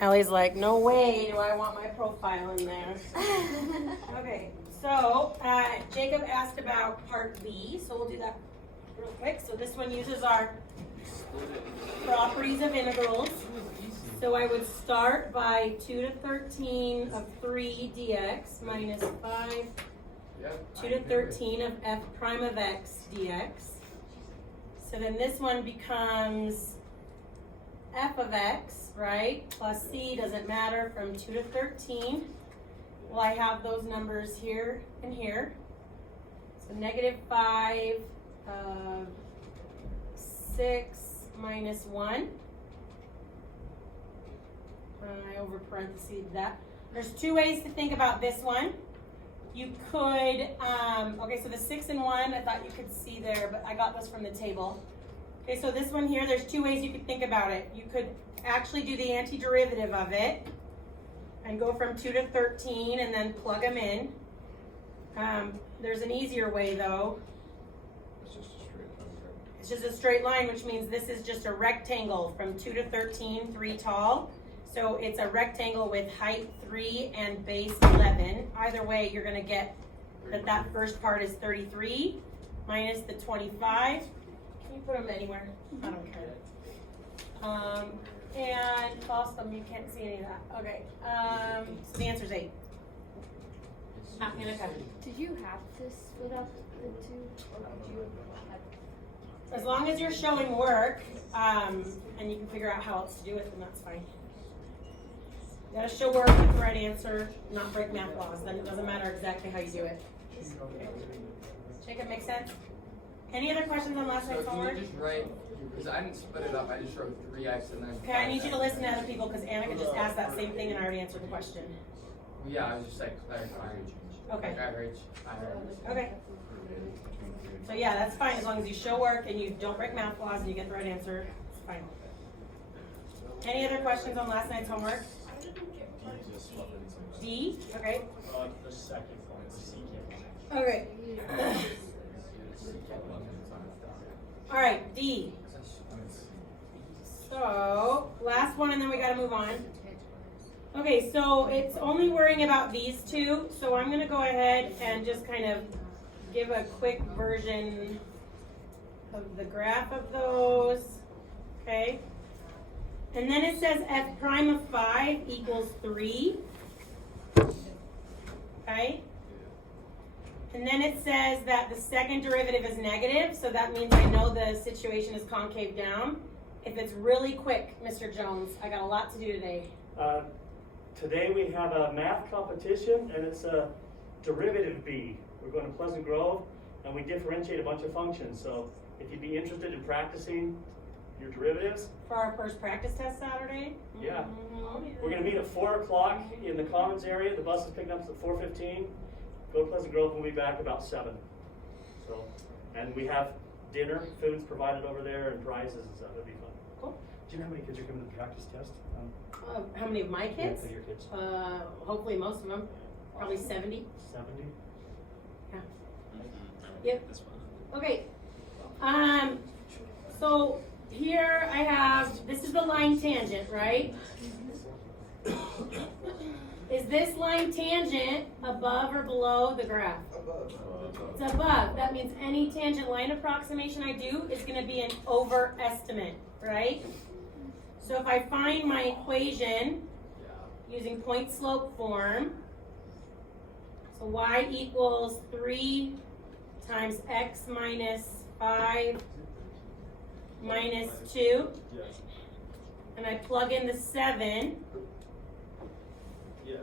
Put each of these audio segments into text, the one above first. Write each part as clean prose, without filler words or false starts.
Allie's like, no way do I want my profile in there. Okay, so Jacob asked about part B, so we'll do that real quick. So this one uses our properties of integrals. So I would start by 2 to 13 of 3 dx minus 5 2 to 13 of f prime of x dx. So then this one becomes f of x, right, plus c doesn't matter from 2 to 13. Well, I have those numbers here and here. So negative 5 of 6 minus 1. I over parentheses that. There's two ways to think about this one. You could, okay, so the 6 and 1, I thought you could see there, but I got this from the table. Okay, so this one here, there's two ways you could think about it. You could actually do the antiderivative of it and go from 2 to 13 and then plug them in. There's an easier way though. It's just a straight line, which means this is just a rectangle from 2 to 13, 3 tall. So it's a rectangle with height 3 and base 11. Either way, you're going to get that first part is 33 minus the 25. Can you put them anywhere? I don't care. And lost them. You can't see any of that. Okay. So the answer is 8. Annika. Did you have to split up the two? Or did you have... As long as you're showing work, and you can figure out how else to do it, then that's fine. You gotta show work with the right answer, not break math laws. Then it doesn't matter exactly how you do it. Okay. Jacob, make sense? Any other questions on last night's homework? Can you just write, because I didn't split it up, I just wrote 3x and then... Okay, I need you to listen to other people because Annika just asked that same thing and I already answered the question. Well, yeah, I was just like clarifying. Okay. Like I heard. Okay. So yeah, that's fine as long as you show work and you don't break math laws and you get the right answer. It's fine. Any other questions on last night's homework? D? Okay. The second one, C. Okay. All right, D. So, last one and then we gotta move on. Okay, so it's only worrying about these two, so I'm gonna go ahead and just kind of give a quick version of the graph of those, okay? And then it says f prime of 5 equals 3, okay? And then it says that the second derivative is negative, so that means I know the situation is concave down. If it's really quick, Mr. Jones, I got a lot to do today. Today we have a math competition and it's a derivative B. We're going to Pleasant Grove and we differentiate a bunch of functions. So if you'd be interested in practicing your derivatives. For our first practice test Saturday? Yeah. Mm-hmm. We're going to meet at 4 o'clock in the Commons area. The bus is picking up at 4:15. Go to Pleasant Grove and we'll be back about 7. So, and we have dinner, food's provided over there and prizes and stuff. It'll be fun. Cool. Do you know how many kids are coming to the practice test? How many of my kids? Yeah, your kids. Hopefully most of them. Probably 70. 70? Yeah. Yep. Okay. So here I have, this is the line tangent, right? Is this line tangent above or below the graph? Above. It's above. That means any tangent line approximation I do is going to be an overestimate, right? So if I find my equation using point slope form, so y equals 3 times x minus 5 minus 2, and I plug in the 7, Yeah.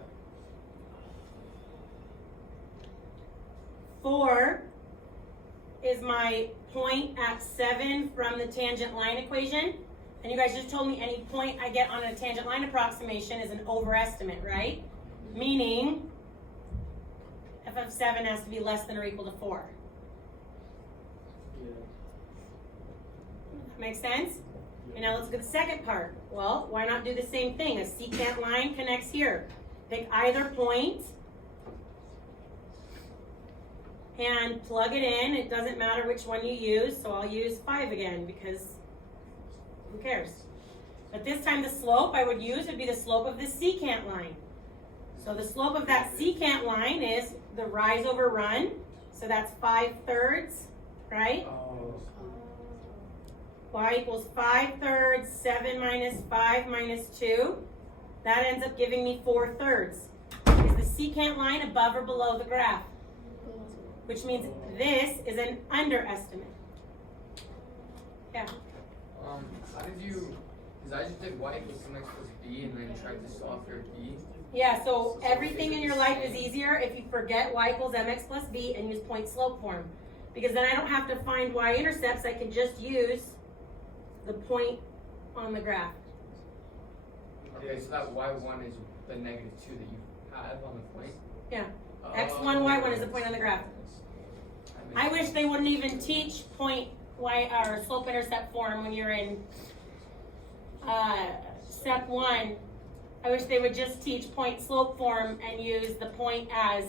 4 is my point at 7 from the tangent line equation. And you guys just told me any point I get on a tangent line approximation is an overestimate, right? Meaning f of 7 has to be less than or equal to 4. Yeah. Make sense? And now let's look at the second part. Well, why not do the same thing? A secant line connects here. Pick either point and plug it in. It doesn't matter which one you use, so I'll use 5 again because who cares? But this time the slope I would use would be the slope of the secant line. So the slope of that secant line is the rise over run. So that's 5/3, right? Y equals 5/3, 7 minus 5 minus 2. That ends up giving me 4/3. Is the secant line above or below the graph? Which means this is an underestimate. Yeah. How did you, because I just did y equals mx plus b and then tried to solve for b. Yeah, so everything in your life is easier if you forget y equals mx plus b and use point slope form. Because then I don't have to find y-intercepts, I can just use the point on the graph. Okay, so that y1 is the -2 that you have on the point? Yeah. X1, Y1 is the point on the graph. I wish they wouldn't even teach point y or slope intercept form when you're in step 1. I wish they would just teach point slope form and use the point as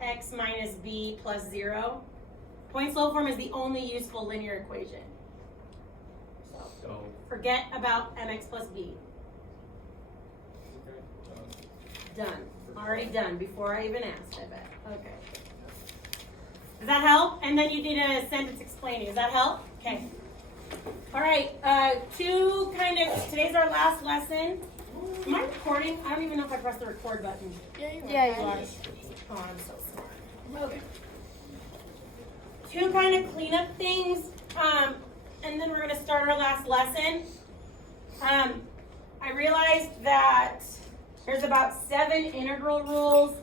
x minus b plus 0. Point slope form is the only useful linear equation. So forget about mx plus b. Done. Already done before I even asked, I bet. Okay. Does that help? And then you did a sentence explaining. Does that help? Okay. All right. Today's our last lesson. Am I recording? I don't even know if I pressed the record button. Yeah, you are. Oh, I'm so smart. Okay. 2 kind of cleanup things, and then we're going to start our last lesson. I realized that there's about 7 integral rules.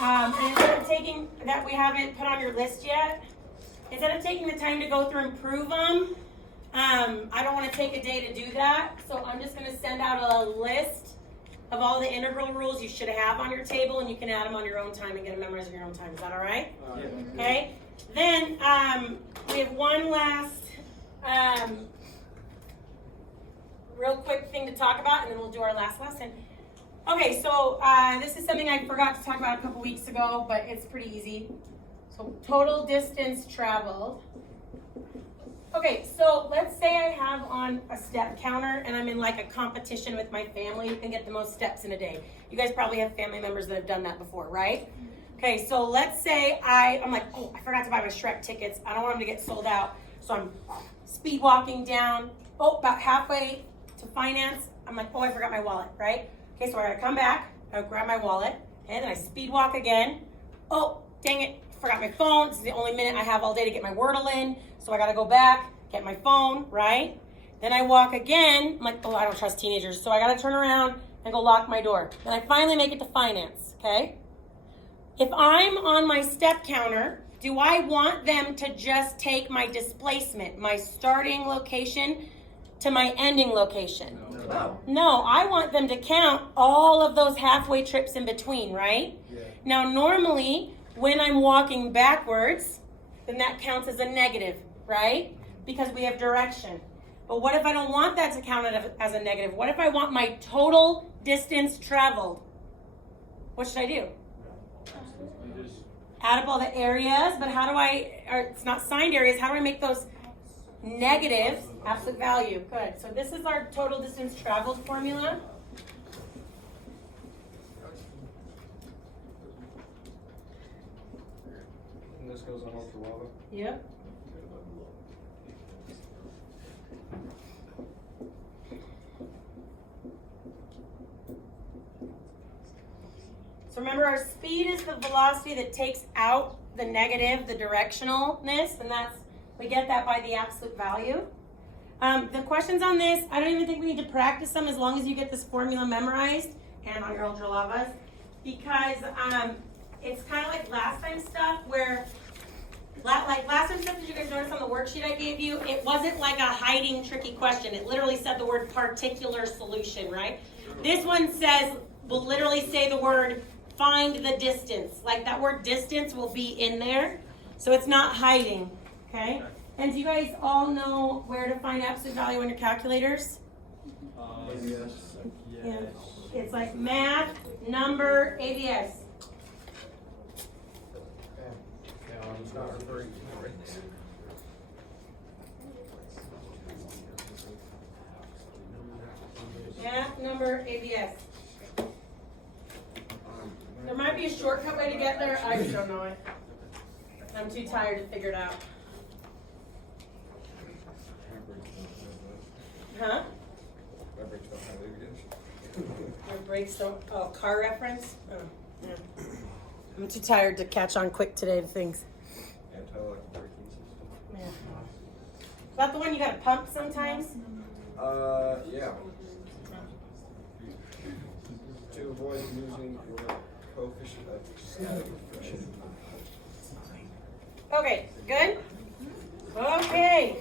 And instead of taking that we haven't put on your list yet, instead of taking the time to go through and prove them, I don't want to take a day to do that. So I'm just going to send out a list of all the integral rules you should have on your table, and you can add them on your own time and get them memorized on your own time. Is that all right? Yeah. Okay. Then we have one last real quick thing to talk about, and then we'll do our last lesson. Okay, so this is something I forgot to talk about a couple weeks ago, but it's pretty easy. So total distance traveled. Okay, so let's say I have on a step counter and I'm in like a competition with my family who can get the most steps in a day. You guys probably have family members that have done that before, right? Okay, so let's say I'm like, oh, I forgot to buy my Shrek tickets. I don't want them to get sold out. So I'm speed walking down. Oh, about halfway to finance, I'm like, oh, I forgot my wallet, right? Okay, so I gotta come back, I grab my wallet, and then I speed walk again. Oh, dang it, forgot my phone. This is the only minute I have all day to get my Wordle in. So I gotta go back, get my phone, right? Then I walk again. I'm like, oh, I don't trust teenagers. So I gotta turn around and go lock my door. Then I finally make it to finance, okay? If I'm on my step counter, do I want them to just take my displacement, my starting location to my ending location? No, I want them to count all of those halfway trips in between, right? Yeah. Now, normally, when I'm walking backwards, then that counts as a negative, right? Because we have direction. But what if I don't want that to count as a negative? What if I want my total distance traveled? What should I do? You just Add up all the areas, but it's not signed areas, how do I make those negative absolute value? Good. So this is our total distance traveled formula. and this goes on ultra lava. Yep. So remember, our speed is the velocity that takes out the negative, the directionalness, and we get that by the absolute value. The questions on this, I don't even think we need to practice them as long as you get this formula memorized and on your ultra lavas, because it's kind of like last time stuff where, like last time stuff, did you guys notice on the worksheet I gave you, it wasn't like a hiding tricky question. It literally said the word particular solution, right? This one will literally say the word find the distance. Like that word distance will be in there, so it's not hiding, okay? And do you guys all know where to find absolute value on your calculators? Yes. Yeah. It's like math, number, ABS. Yeah, I'm just not referring to it. number ABS? There might be a shortcut way to get there. I just don't know it. I'm too tired to figure it out. Huh? My brakes don't. Oh, car reference? Oh, yeah. I'm too tired to catch on quick today to things. Anti-lock braking system. Yeah. Is that the one you gotta pump sometimes? Yeah. To avoid losing your coefficient of static friction. Okay, good? Okay.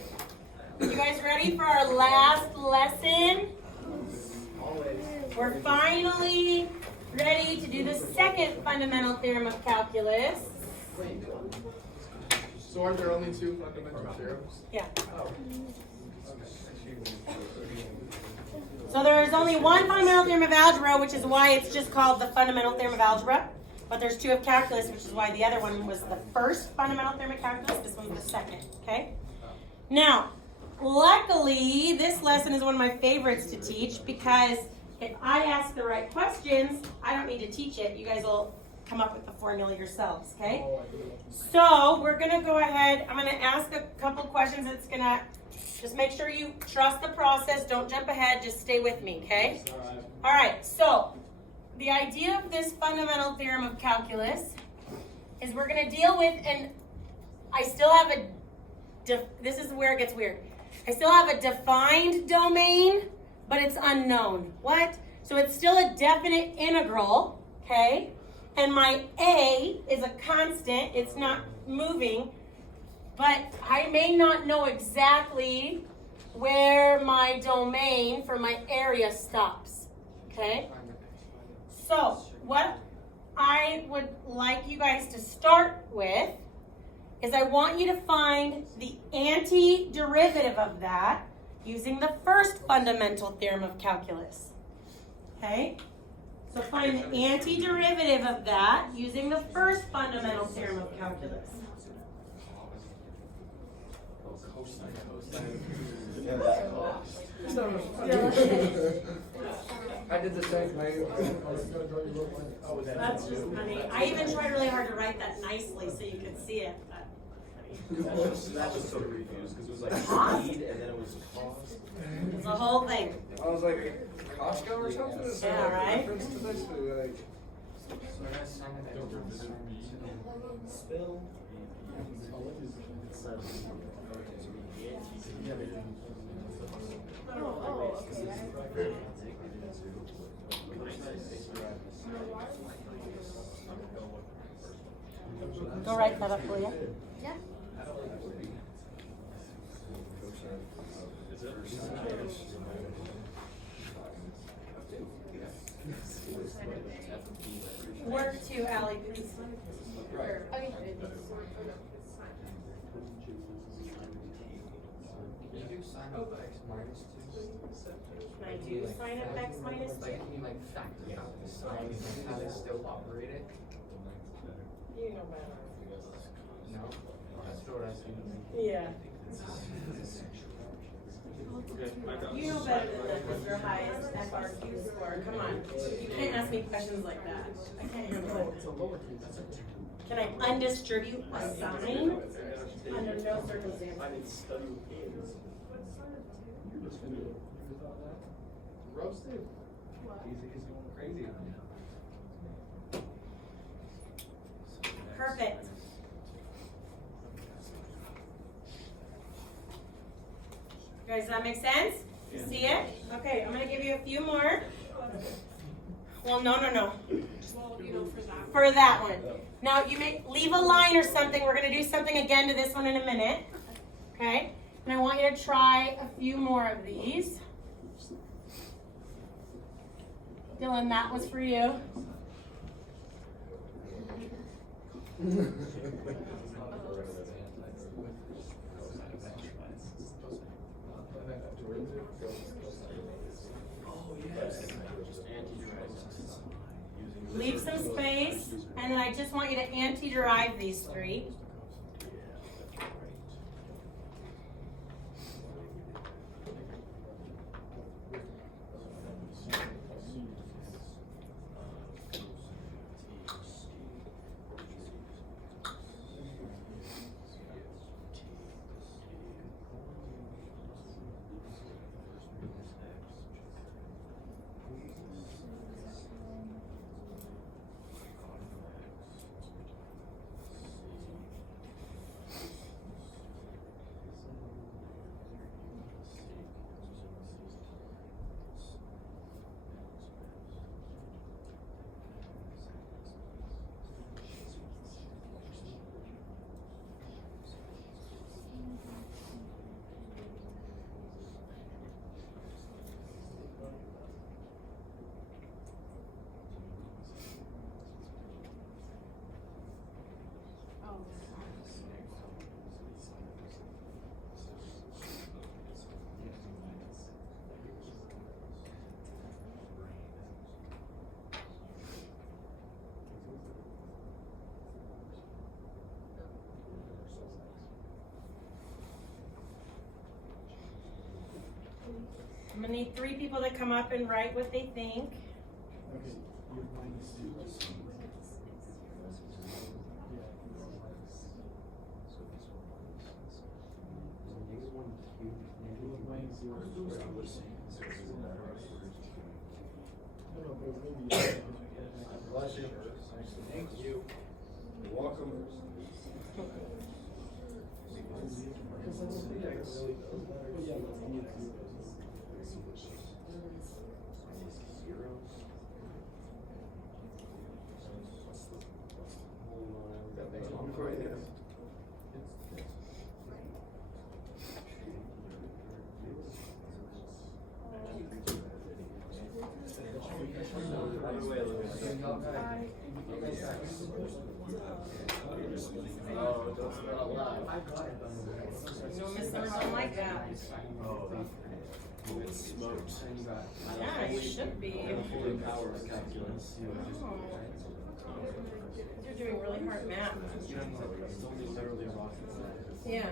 You guys ready for our last lesson? We're finally ready to do the second fundamental theorem of calculus. Wait. So are there only two fundamental theorems? Yeah. Oh. So there is only one fundamental theorem of algebra, which is why it's just called the fundamental theorem of algebra. But there's two of calculus, which is why the other one was the first fundamental theorem of calculus. This one's the second, okay? Now, luckily, this lesson is one of my favorites to teach because if I ask the right questions, I don't need to teach it. You guys will come up with the formula yourselves, okay? So we're going to go ahead. I'm going to ask a couple questions. It's going to just make sure you trust the process. Don't jump ahead. Just stay with me, okay? All right. So the idea of this fundamental theorem of calculus is we're going to deal with, and I still have this is where it gets weird. I still have a defined domain, but it's unknown. What? So it's still a definite integral, okay? And my A is a constant. It's not moving, but I may not know exactly where my domain for my area stops, okay? So what I would like you guys to start with is I want you to find the antiderivative of that using the first fundamental theorem of calculus. Okay? So find the antiderivative of that using the first fundamental theorem of calculus. I did the same thing. That's just funny. I even tried really hard to write that nicely so you could see it. That was so confused because it was like speed and then it was cost. It's the whole thing. I was like, Costco or something? Is Yeah, that right? reference to this? Or like, Spill. Go write that up, will you? Yeah. Work two, Allie, please. Okay. Can you do sine of x minus 2? Can I do sine of x minus 2? Like, can you like factor out the sine and how they still operate it? You know better. No? That's what I see. Yeah. You know better than that with your highest FRQ score. Come on. You can't ask me questions like that. I can't handle it. Can I undistribute a sign? Under no circumstances. I didn't study games. Roasted. Easy because you went crazy. Perfect. Guys, does that make sense? You see it? Okay, I'm going to give you a few more. Well, no. For that one. Now, you may leave a line or something. We're going to do something again to this one in a minute. Okay? And I want you to try a few more of these. Dylan, that was for you. Leave some space, and then I just want you to antiderive these three. I'm gonna need 3 people to come up and write what they think. Okay, you're minus 0. Minus 0. No, but maybe Bless you. Thank you. You're welcome. because that's the X. But yeah, but we need 0. No, Miss Summer don't like that. It's smoked. Yeah, you should be. Fully power calculus. Oh. You're doing really hard math. It's only literally a rocket science. Yeah.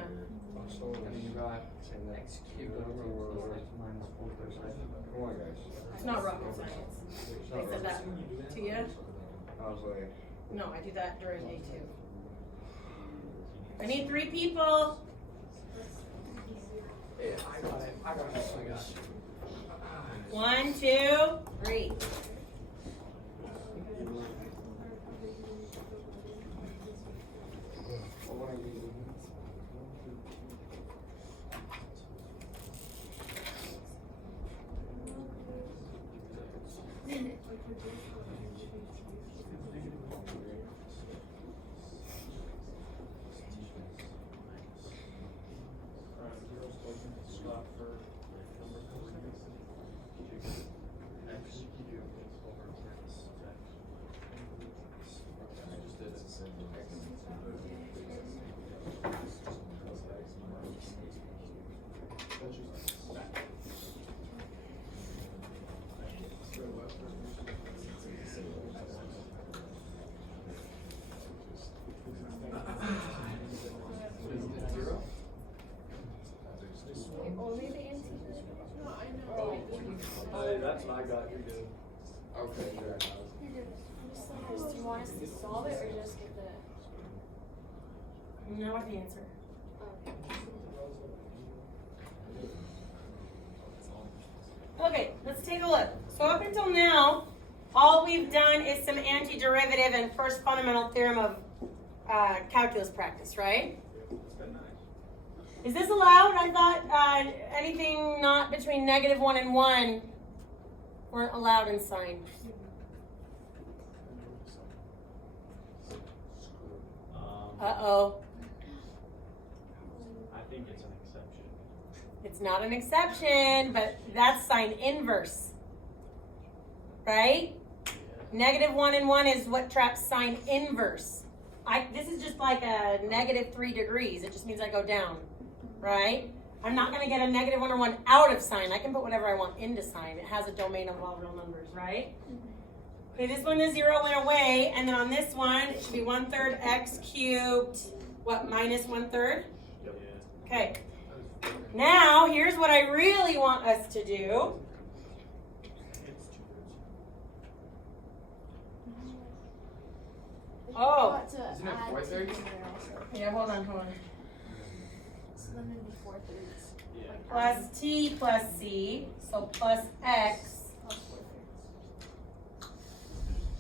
And you got x cubed over minus 4%. Come on, guys. It's not rocket science. They said that to you? I was like, No, I do that during day 2. I need 3 people. Yeah, I got it. I got it. I got it. 1, 2, 3. Only the anti. that's what I got. You're good. Okay, sure. Do you want us to solve it or just get the? You know what the answer. Okay, let's take a look. So up until now, all we've done is some antiderivative and first fundamental theorem of calculus practice, right? Is this allowed? I thought anything not between -1 and 1 weren't allowed in sign. Uh-oh. I think it's an exception. It's not an exception, but that's sign inverse. Right? -1 and 1 is what traps sign inverse. This is just like a -3 degrees. It just means I go down. Right? I'm not going to get a -1 or 1 out of sign. I can put whatever I want into sign. It has a domain of all real numbers, right? Okay, this one, the 0 went away. And then on this one, it should be 1/3 x cubed, what, minus 1/3? Yep. Okay. Now, here's what I really want us to do. Oh. Isn't it 4/3? Yeah, hold on. So then it'd be 4/3. Yeah. Plus t plus c, so plus x. Plus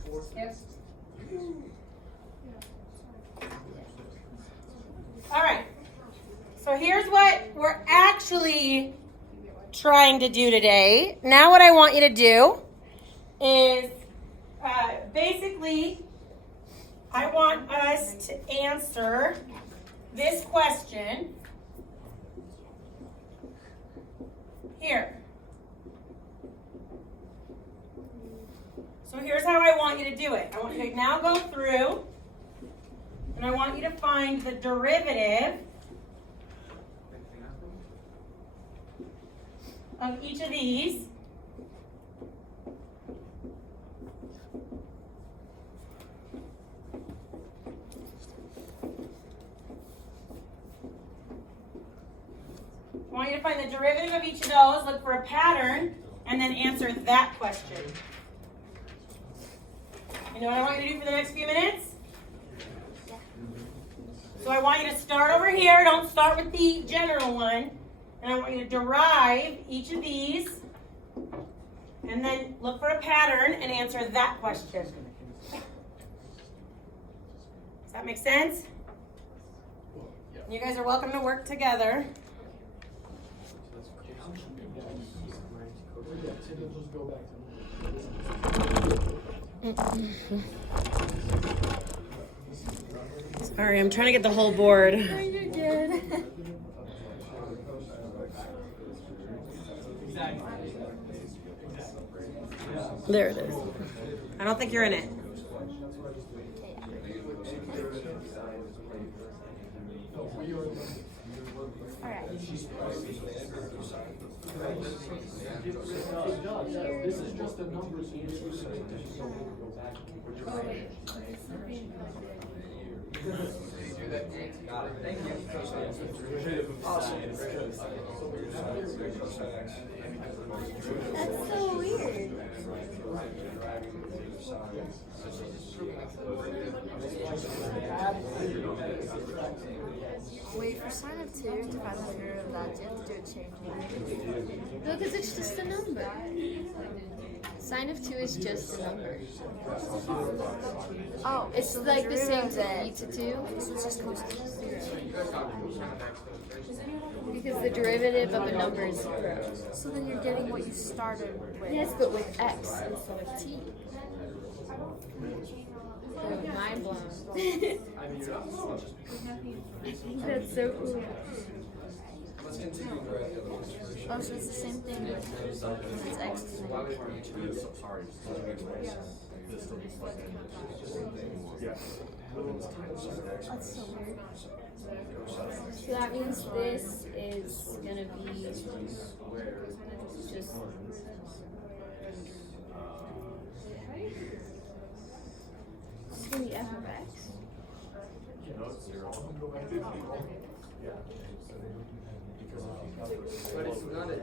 4/3. Yep. All right. So here's what we're actually trying to do today. Now what I want you to do is basically I want us to answer this question here. So here's how I want you to do it. I want you to now go through and I want you to find the derivative of each of these. I want you to find the derivative of each of those, look for a pattern, and then answer that question. You know what I want you to do for the next few minutes? So I want you to start over here. Don't start with the general one. And I want you to derive each of these. And then look for a pattern and answer that question. Does that make sense? You guys are welcome to work together. Sorry, I'm trying to get the whole board. Oh, you're good. There it is. I don't think you're in it. Alright. This is just the numbers here. Thank you. That's so weird. Wait, for sine of 2 to find the derivative of that, do you have to do a change? No, because it's just a number. Sine of 2 is just a number. Oh, it's like the same thing, e to 2. So it's just close to 0. Because the derivative of a number is 0. So then you're getting what you started with. Yes, but with x instead of t. Mind blown. That's so cool. Let's continue. Oh, so it's the same thing with it's x is That's so weird. So that means this is gonna be just it's gonna be f of x. But it's not T.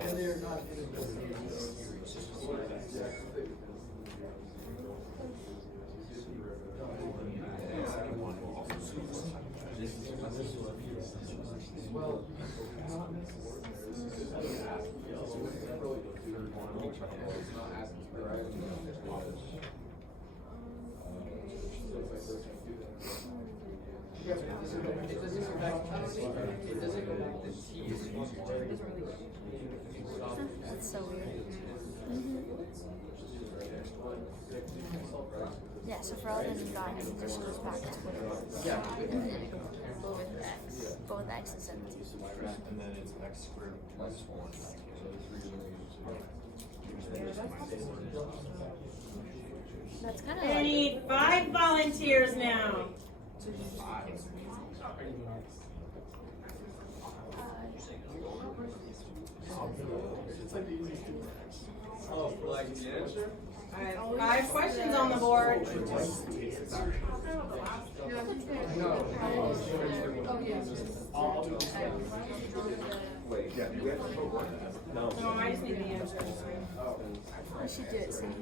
And they're not well, not That's so weird. Yeah, so for all the guys, it just goes back to what it was. Yeah. But with x. But with x is empty. And then it's x squared plus 1. That's kind of I like. need 5 volunteers now. it's like the easiest thing. Oh, for like the answer? I have 5 questions on the board. Wait, yeah, we have to vote on that. No. No, I just need the answer. I should do it soon.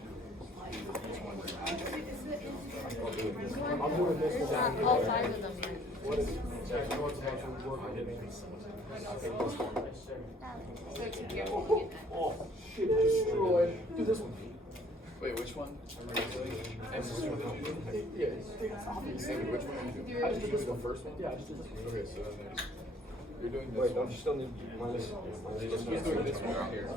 There's not all 5 of them yet. Oh, shit, destroyed. Do this one. Wait, which one? Yeah, it's obvious. Which one are you doing? I just did this one first one. Yeah, I just did this one. Okay, so you're doing this. Wait, don't you still need minus? He's doing this one right here.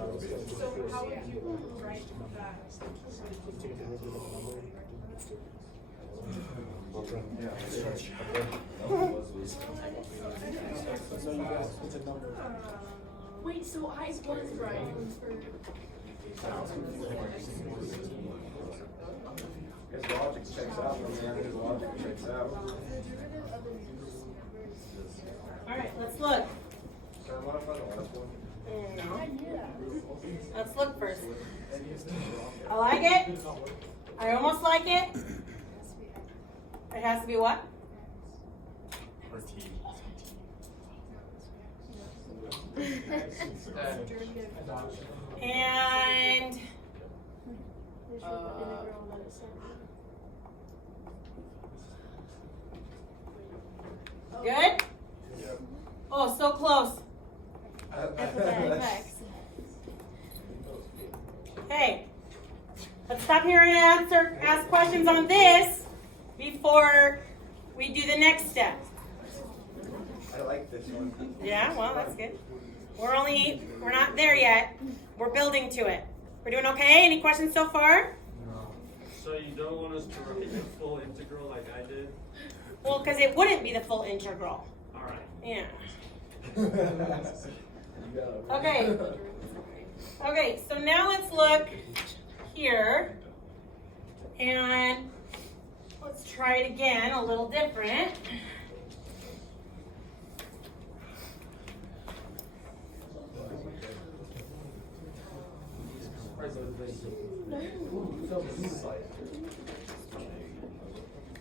So you guys, it's a number. Wait, so I was right. His logic checks out. His logic checks out. Alright, let's look. No. Let's look first. I like it. I almost like it. It has to be what? And good? Oh, so close. Hey, let's stop here and ask questions on this before we do the next step. I like this one. Yeah, well, that's good. We're not there yet. We're building to it. We're doing okay? Any questions so far? So you don't want us to write the full integral like I did? Well, because it wouldn't be the full integral. All right. Yeah. Okay. Okay, so now let's look here. And let's try it again, a little different.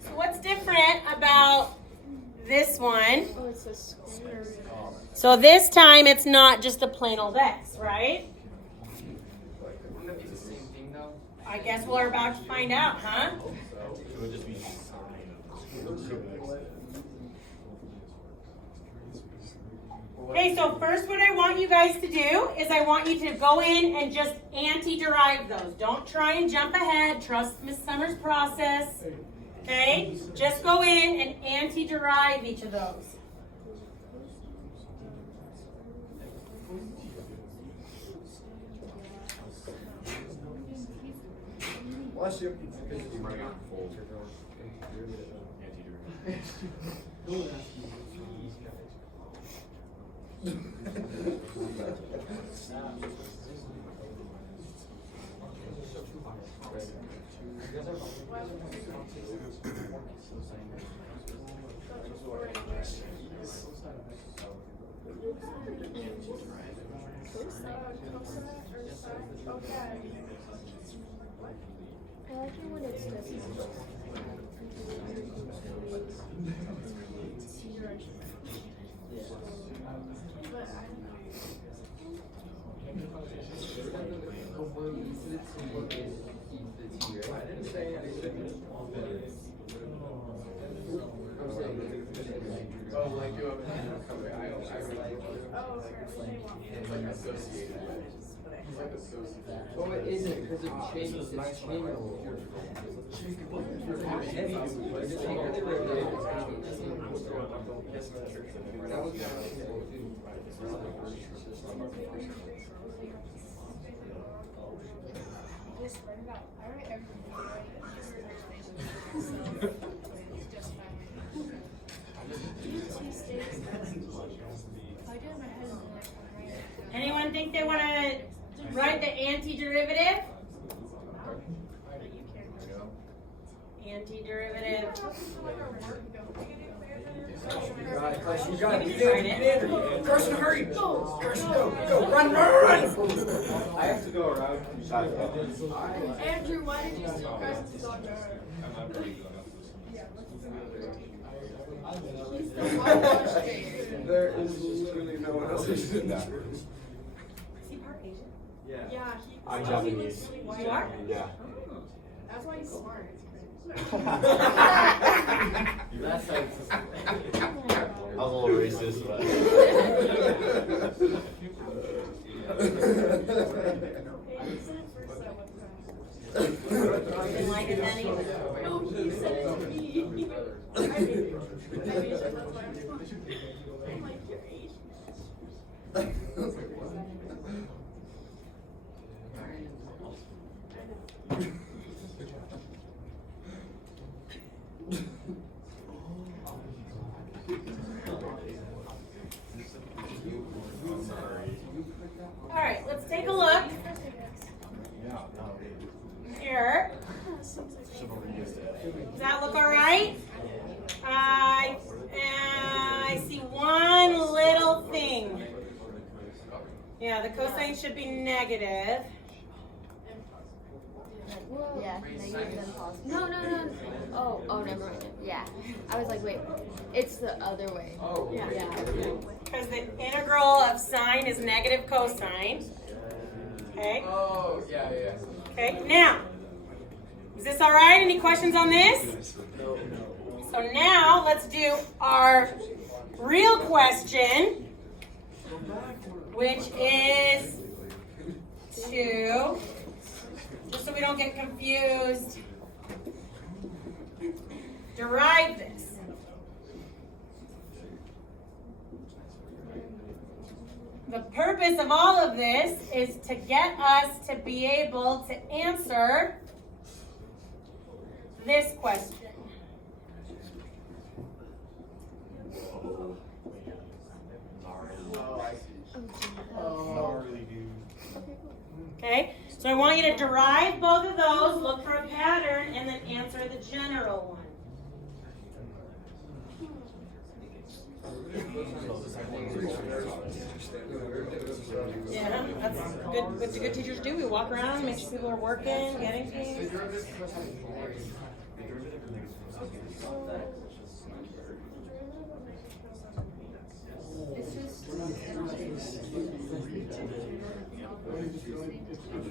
So what's different about this one? Oh, it's a square. So this time it's not just a plain old X, right? Wouldn't that be the same thing though? I guess we're about to find out, huh? It would just be Okay, so first what I want you guys to do is I want you to go in and just anti-derive those. Don't try and jump ahead. Trust Miss Summers' process. Okay? Just go in and anti-derive each of those. Bless you. I like it when it's just. Oh, like you have like associated. He's like associated. Oh, it isn't because it changes. It's changeable. Anyone think they want to write the antiderivative? Antiderivative. You got it. Carson, hurry! Carson, go! Run! I have to go around. Andrew, why did you steal Carson's dog? There is literally no one else who's in that. Is he part Asian? Yeah. Yeah, I'm Japanese. You are? Yeah. that's why he's smart. That's like, I was a little racist, but. Didn't like it then either. No, he said it to me. I'm Asian, that's why I'm like, you're Asian. All right, let's take a look here. Does that look all right? I see one little thing. Yeah, the cosine should be negative. Yeah, negative then positive. No. Oh, never mind. Yeah. I was like, wait, it's the other way. Oh, Yeah. Because the integral of sine is negative cosine. Okay? Oh, yeah. Okay, now, is this all right? Any questions on this? So now let's do our real question, which is to, just so we don't get confused, derive this. The purpose of all of this is to get us to be able to answer this question. Oh, I see. Okay, so I want you to derive both of those, look for a pattern, and then answer the general one. Yeah, that's good. What the good teachers do, we walk around, make sure people are working, getting things.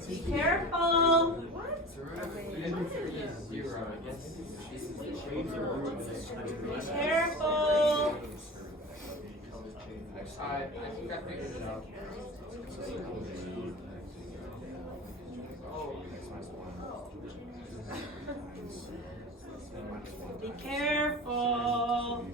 Be careful. Be careful. I think I figured it out. Be careful.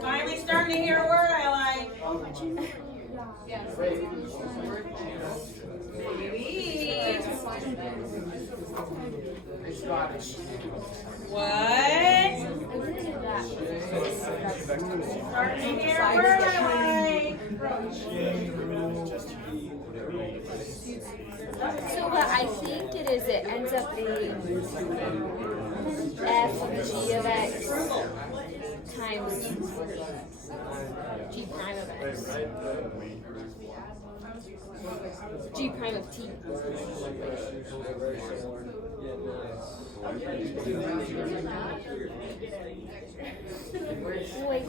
Finally starting to hear a word I like. Maybe. What? Starting to hear a word I So what I think it is, it ends up being f of g of x times g prime of x. G prime of t. Wait,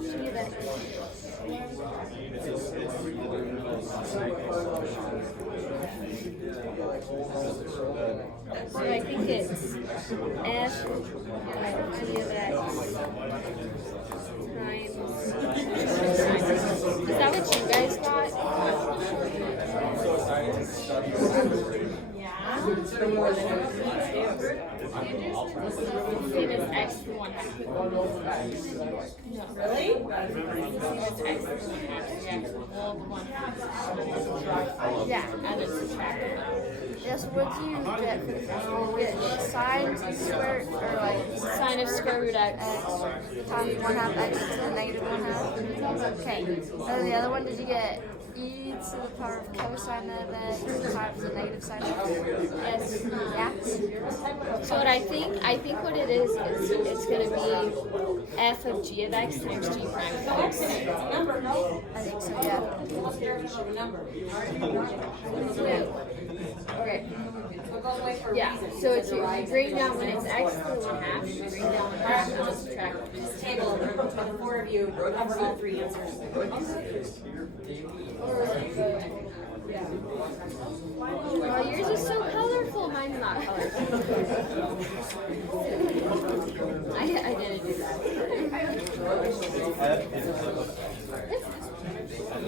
g of x. So I think it's f of g of x times. Is that what you guys got? Yeah. Same as x to 1/2. No. Really? Same as x to 1/2. Yeah, all the 1/2. Yeah, and then subtract it. Yes, what do you get for the you get sine squared or like Sine of square root x. times 1/2 x to the negative 1/2? Okay. And then the other one, did you get e to the power of cosine of x times the negative sine of x? Yes. Yeah. So what I think what it is it's gonna be f of g of x times g prime of x. Number, no. I think so, yeah. Up there, a number. Okay. So it goes away for a Yeah. reason. So it's you bring down when it's x to the 1/2, you bring down 1/2 and then subtract. This table, the four of you cover all three answers. Oh, yours is so colorful. Mine's not colorful. I didn't do that.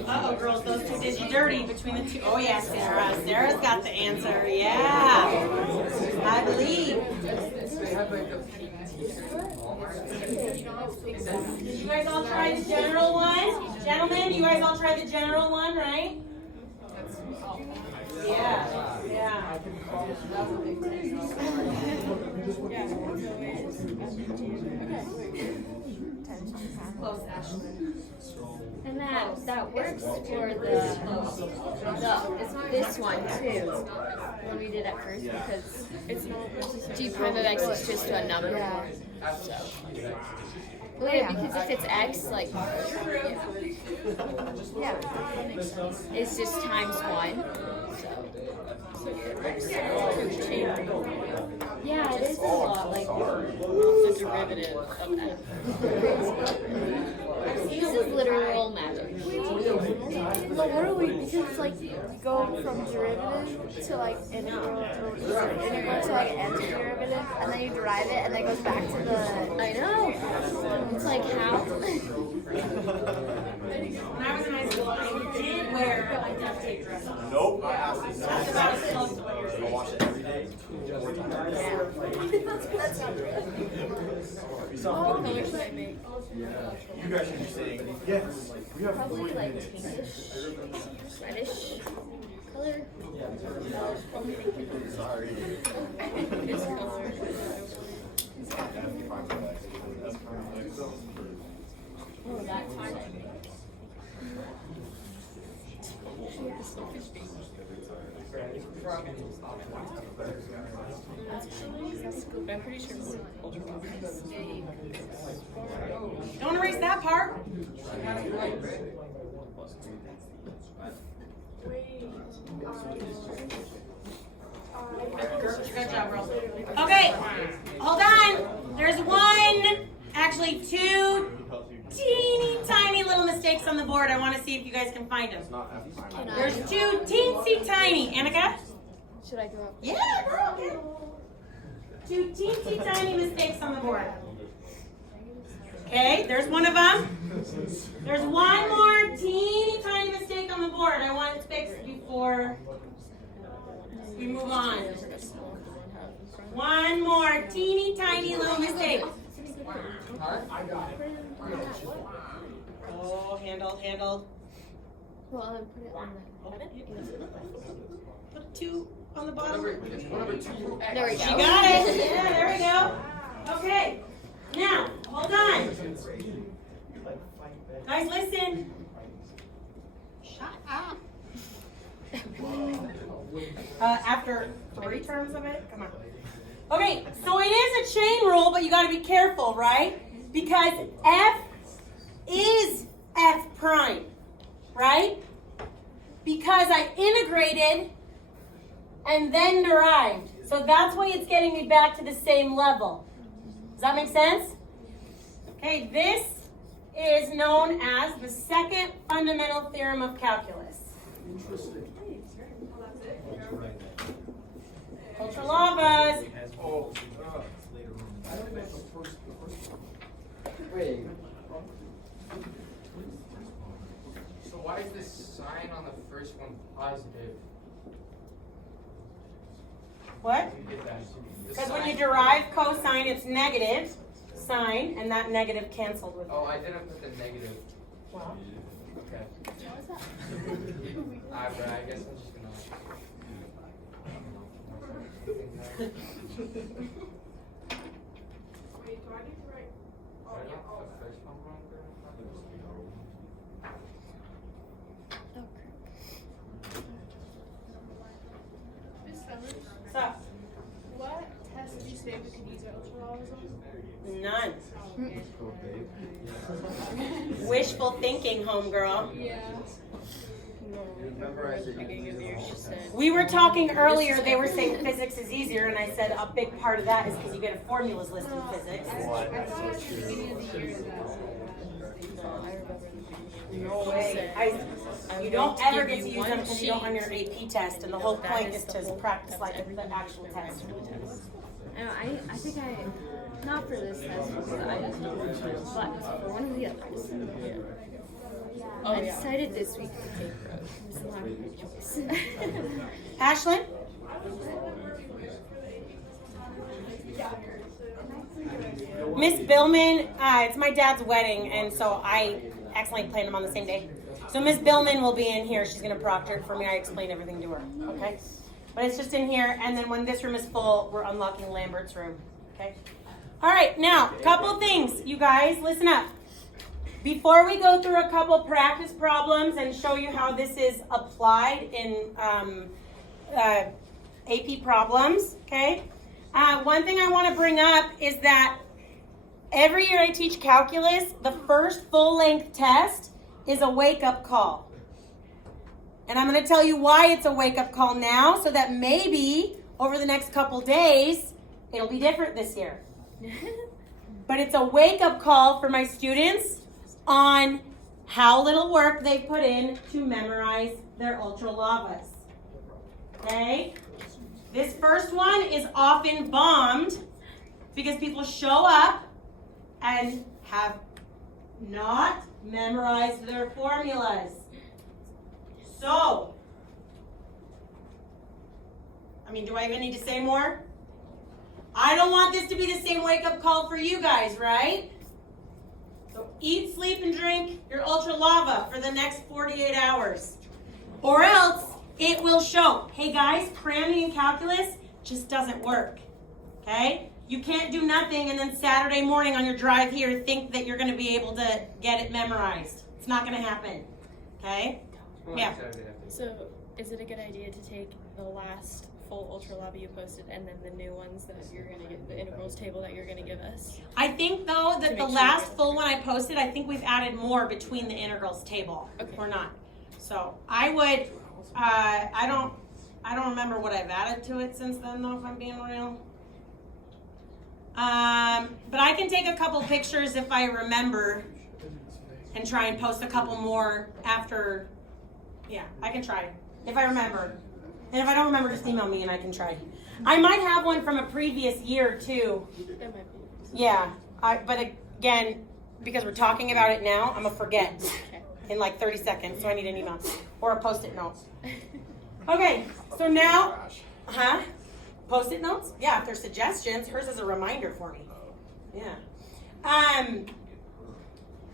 Uh-oh, girls, those two did you dirty between the two. Oh, yeah, Sarah. Sarah's got the answer. Yeah. I believe. Did you guys all try the general one? Gentlemen, you guys all tried the general one, right? Yeah. Yeah. Yeah, it's always And that works for this one too. When we did at first, because it's g prime of x is just a number. Yeah. So. Well, yeah, because if it's x, like Yeah, that makes sense. it's just times 1. Yeah, it is a lot like the derivative of f. This is literal magic. But what are we? Because it's like you go from derivative to like integral to like antiderivative, and then you derive it, and then it goes back to the. I know. It's like how. When I was in high school, I did wear a duct tape dress. Nope. I asked this. That's about as close to what you're I saying. watch it every day. You guys should be saying, yes. We have Probably like pinkish, reddish color. Sorry. This color. Oh, that time. I'm pretty sure it's Don't erase that part. Good job, girl. Okay, hold on. There's actually two teeny tiny little mistakes on the board. I want to see if you guys can find them. There's two teensy tiny. Annika? Should I go up? Yeah, girl. Okay. Two teensy tiny mistakes on the board. Okay, there's one of them. There's one more teeny tiny mistake on the board. I want it fixed before we move on. One more teeny tiny little mistake. Oh, handled. Well, then put it on the. Put 2 on the bottom. There we go. She got it. Yeah, there we go. Okay. Now, hold on. Guys, listen. Shut up. After 3 terms of it, come on. Okay, so it is a chain rule, but you got to be careful, right? Because f is f prime, right? Because I integrated and then derived. So that's why it's getting me back to the same level. Does that make sense? Okay, this is known as the second fundamental theorem of calculus. Interesting. Ultra lavas. Oh, I don't know the first one. Wait. So why is this sign on the first one positive? What? You did that. The Because when sign- you derive cosine, it's negative sign, and that negative canceled with it. Oh, I didn't put the negative. Well, Okay. But I guess I'm just gonna. Wait, do I need to write? Oh, Right yeah. off the first one wrong there? Miss Summers, so, what test did you say we could use our ultralavas on? none. Oh, okay. Wishful thinking, homegirl. Yeah. Memorize it. We were talking earlier, they were saying physics is easier, and I said a big part of that is because you get a formulas list in physics. I thought at the beginning of the year that. No way. You don't ever get to use them until you don't run your AP test, and the whole point is to practice like the actual test. I think not for this test because I just don't want to, but for one of the others. I decided this week to take road. It's a lot of choice. Ashlyn? Miss Billman, it's my dad's wedding, and so I accidentally planned them on the same day. So Miss Billman will be in here. She's going to proctor it for me. I explain everything to her, okay? But it's just in here, and then when this room is full, we're unlocking Lambert's room. Okay. All right, now, couple things. You guys, listen up. Before we go through a couple practice problems and show you how this is applied in AP problems, okay? One thing I want to bring up is that every year I teach calculus, the first full-length test is a wake-up call. And I'm going to tell you why it's a wake-up call now, so that maybe over the next couple days, it'll be different this year. But it's a wake-up call for my students on how little work they've put in to memorize their ultralavas. Okay? This first one is often bombed because people show up and have not memorized their formulas. So, do I even need to say more? I don't want this to be the same wake-up call for you guys, right? So eat, sleep, and drink your ultralava for the next 48 hours. Or else it will show, hey guys, cramming in calculus just doesn't work. Okay? You can't do nothing and then Saturday morning on your drive here think that you're going to be able to get it memorized. It's not going to happen. Okay? Yeah. So, is it a good idea to take the last full ultralava you posted and then the new ones that you're going to get, the integrals table that you're going to give us? I think, though, that the last full one I posted, I think we've added more between the integrals table. Okay. Or not. So, I would, I don't remember what I've added to it since then, though, if I'm being real. But I can take a couple pictures if I remember and try and post a couple more after. Yeah, I can try if I remember. And if I don't remember, just email me and I can try. I might have one from a previous year too. That might be. Yeah, but again, because we're talking about it now, I'm gonna forget in like 30 seconds, so I need an email or a post-it note. Okay, so now, post-it notes? Yeah, if there's suggestions, hers is a reminder for me. Yeah.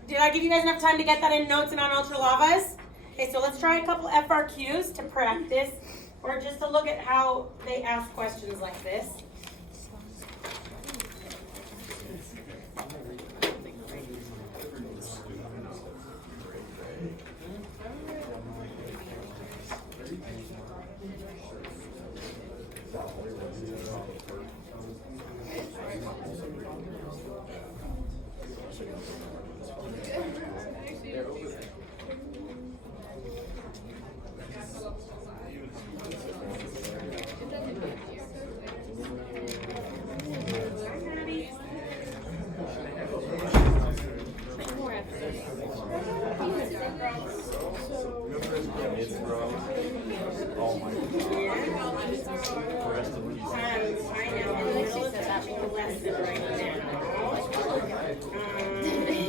Did I give you guys enough time to get that in notes and on ultralavas? Okay, so let's try a couple FRQs to practice, or just to look at how they ask questions like this.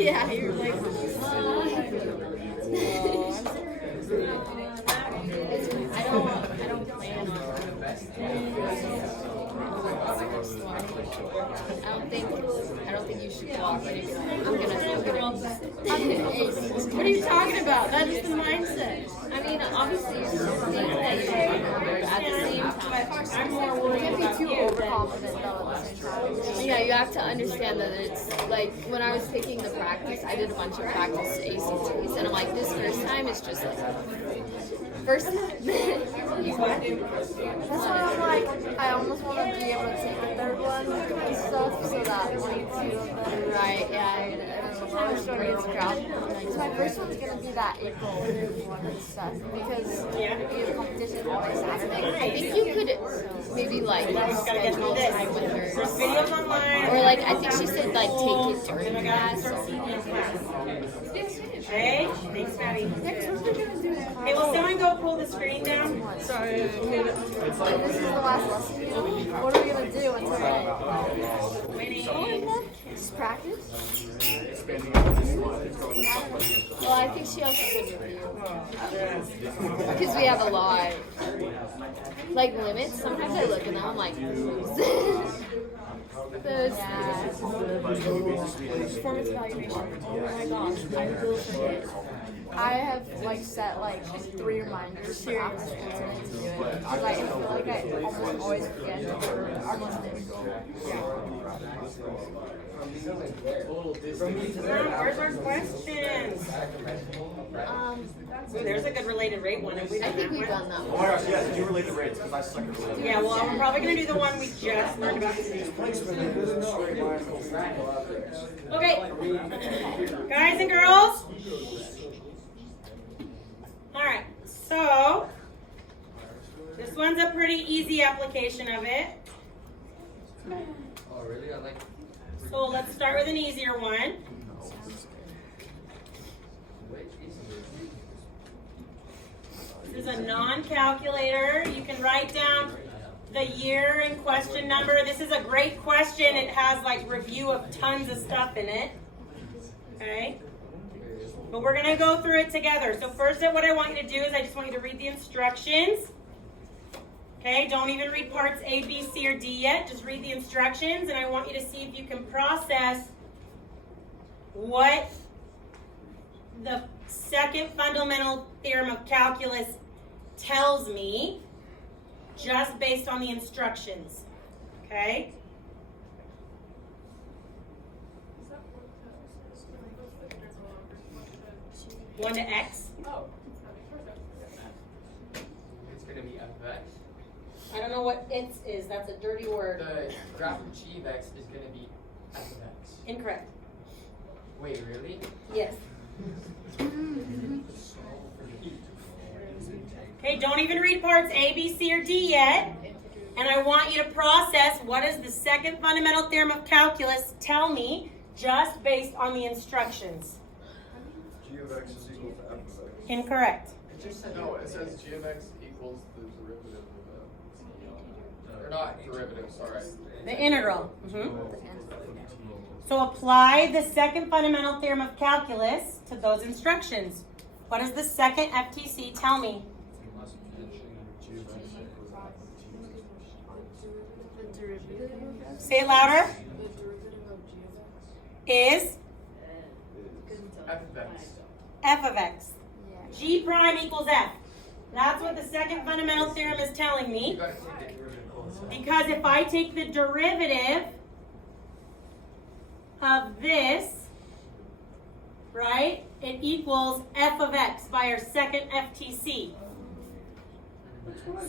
Yeah, you're like, I don't plan on I don't think you should walk it. I'm gonna what are you talking about? That is the mindset. I mean, obviously you should think that you're at the same time. I'm more worried about you overconfident though at the same time. Yeah, you have to understand that it's like when I was taking the practice, I did a bunch of practice ACTs, and I'm like, this first time is just like first time. That's why I'm like, I almost want to be able to take the third one and stuff so that when you do them, right, yeah. I'm sure it's crowded. So my first one's going to be that April one and stuff because we have a competition every Saturday. I think you could maybe like schedule time with her. There's videos online. Or like, I think she said like take it during class. Okay, thanks, Maddie. Hey, will someone go pull the screen down? Sorry. This is the last lesson. What are we going to do until just practice? Well, I think she also said review. Because we have a lot. Like limits, sometimes I look and I'm like, those performance evaluation. Oh my gosh, I will forget. I have like set like 3 reminders for after school tonight to do it. Because I feel like I always forget or almost Where's our questions? Ooh, there's a good related rate one. Have we I done think that we've one? done that Oh one. my gosh, yeah, do related rates, because I suck at related. Yeah, well, we're probably gonna do the one we just learned about today. Okay, guys and girls. All right, so this one's a pretty easy application of it. Oh, really? I like. So let's start with an easier one. This is a non-calculator. You can write down the year and question number. This is a great question. It has like review of tons of stuff in it. Okay? But we're gonna go through it together. So first, what I want you to do is I just want you to read the instructions. Okay, don't even read parts A, B, C, or D yet. Just read the instructions, and I want you to see if you can process what the second fundamental theorem of calculus tells me just based on the instructions. Okay? One to X. Oh. It's gonna be f of x. I don't know what its is. That's a dirty word. The graph of g of x is gonna be f of x. Incorrect. Wait, really? Yes. Okay, don't even read parts A, B, C, or D yet. And I want you to process what does the second fundamental theorem of calculus tell me just based on the instructions. G of x is equal to f of x. Incorrect. It just said No, it says g of x equals the derivative of or not derivative, sorry. The integral. So apply the second fundamental theorem of calculus to those instructions. What does the second FTC tell me? The derivative of x. Say it louder. The derivative of g of x. Is f of x. f of x. Yeah. G prime equals f. That's what the second fundamental theorem is telling You me. gotta take the derivative of this. Because if I take the derivative of this, right, it equals f of x by our second FTC.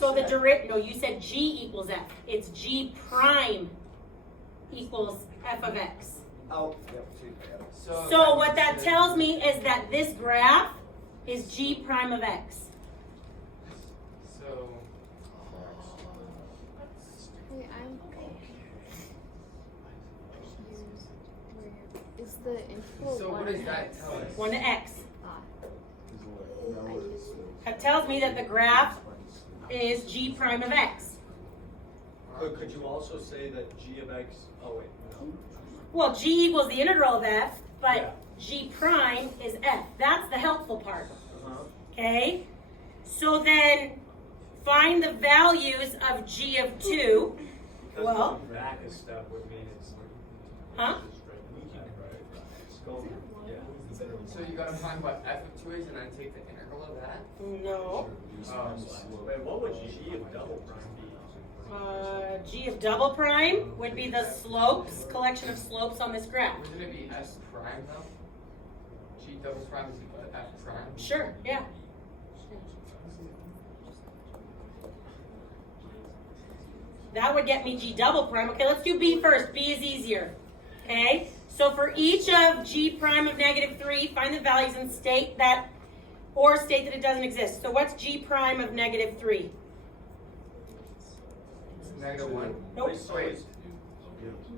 So the derivative, no, you said g equals f. It's g prime equals f of x. Oh, yep, So what that tells me is that this graph is g prime of x. So Wait, I'm confused. Where is the integral So what does that tell us? 1 to x. Ah, That tells me that the graph is g prime of x. Could you also say that g of x, oh wait, no. Well, g equals the integral of f, but Yeah. g prime is f. That's the helpful part. Uh-huh. Okay? So then find the values of g of 2. Well, Back a step would mean it's. huh? So you gotta find what f of 2 is and then take the integral of that? No. Wait, what would g of double prime be? G of double prime would be the slopes, collection of slopes on this graph. Wouldn't it be s prime though? G double prime is equal to f prime? Sure, yeah. That would get me g double prime. Okay, let's do b first. B is easier. Okay, so for each of g prime of -3, find the values and state that, or state that it doesn't exist. So what's g prime of -3? -1. Nope.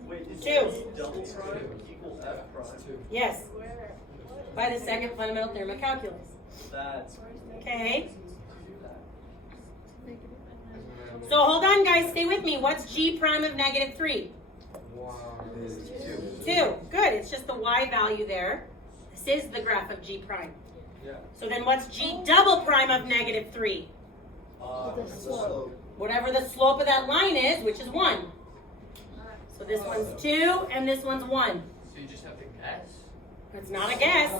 Wait, is 2. g double prime equal f prime? 2. Yes. By the second fundamental theorem of calculus. That's. Okay. So hold on, guys. Stay with me. What's g prime of -3? 2. Good. It's just the y value there. This is the graph of g prime. Yeah. So then what's g double prime of -3? The slope. Whatever the slope of that line is, which is 1. So this one's 2 and this one's 1. So you just have to guess? It's not a guess.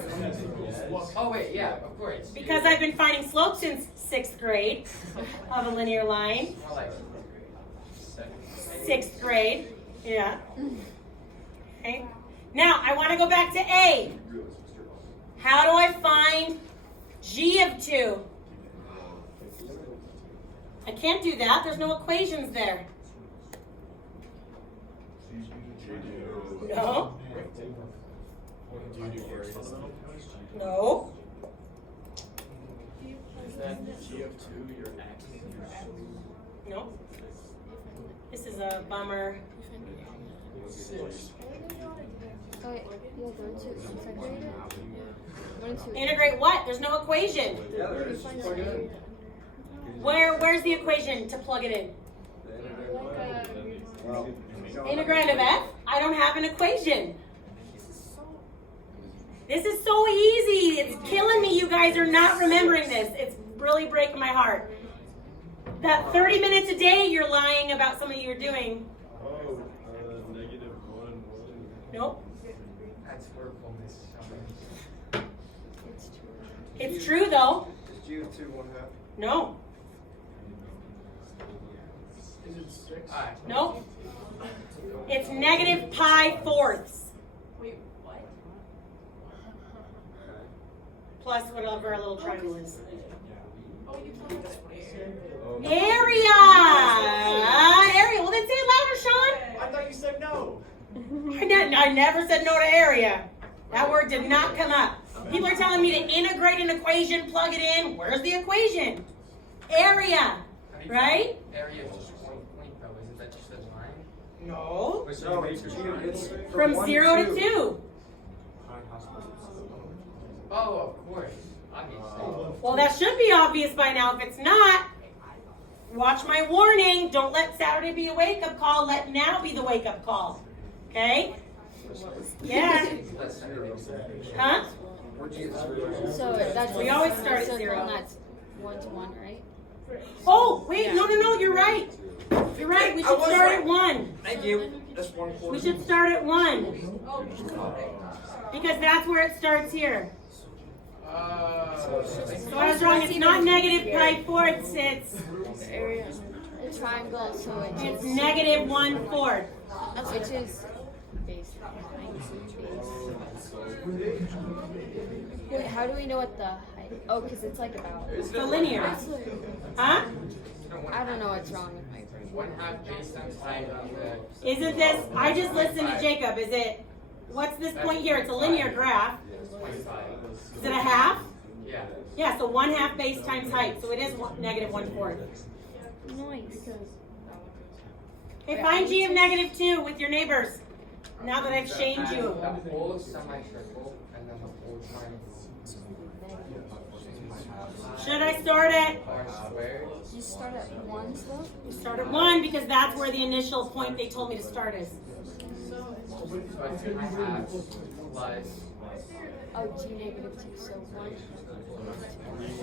Oh wait, yeah, of course. Because I've been finding slopes since 6th grade of a linear line. More like 6th grade. Yeah. Okay. Now, I want to go back to A. How do I find G of 2? I can't do that. There's no equations there. No. No. Is that G of 2 your x? No. This is a bummer. Oh, wait, yeah, go to second grade. 1 and 2. Integrate what? There's no equation. yeah, there is. Plug it in. Where's the equation to plug it in? Integrand of f? I don't have an equation. This is so easy. It's killing me. You guys are not remembering this. It's really breaking my heart. That 30 minutes a day you're lying about something you're doing. Oh, negative 1, 1. Nope. That's horrible, Miss. It's true though. Is G of 2 1/2? No. Is it 6? Nope. It's negative pi fourths. Wait, what? Plus whatever a little triangle is. Oh, you told me that. Area! Area. Well, then say it louder, Sean. I thought you said no. I never said no to area. That word did not come up. People are telling me to integrate an equation, plug it in. Where's the equation? Area. Right? Area is just 1 point though, isn't that just a line? No. No, it's G. From 0 to 2. Oh, of course. Obviously. Well, that should be obvious by now. If it's not, watch my warning. Don't let Saturday be a wake-up call. Let now be the wake-up call. Okay? Yeah. Huh? So that's We always start at so 0. That's 1 to 1, right? Oh, wait. No. You're right. You're right. We should start at 1. Thank you. That's 1/4. We should start at 1. Because that's where it starts here. So I was wrong. It's not negative pi fourths. It's Area. A triangle, so it's negative 1/4. which is base. Wait, how do we know what the height? Oh, because it's like about. It's the linear. Huh? I don't know what's wrong with my brain. 1/2 base times height on the. Isn't this? I just listened to Jacob. Is it? What's this point here? It's a linear graph. 25. Is it a half? Yeah. Yeah. So 1/2 base times height. So it is negative 1/4. Nice. Okay, find G of negative 2 with your neighbors. Now that I've shamed you. The whole semicircle and then the whole triangle. Should I start at? R squared. You start at 1 still? We start at 1 because that's where the initial point they told me to start is. So it's pi half plus Oh, G negative 2, so 1.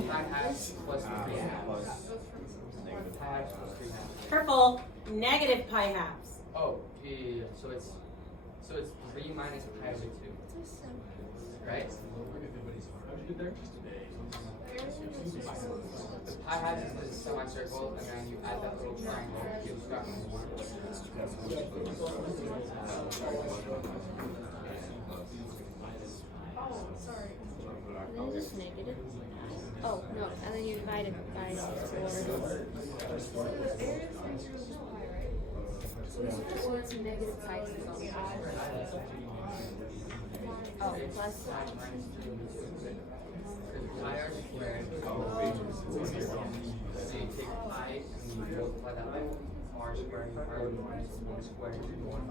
pi half plus 3 halves. Pi halves plus 3 halves. Purple, negative pi halves. Oh, yeah. So it's 3 minus pi over 2. Right? The pi halves is the semicircle, and then you add that little triangle. You start with 1. Oh, sorry. And then just negative. Oh, no, and then you divide it by 4. So it's negative pi. Oh, plus. Pi minus 3 over 2. Because pi r squared. So you take pi and you multiply that by r squared and r minus 1 squared is 1.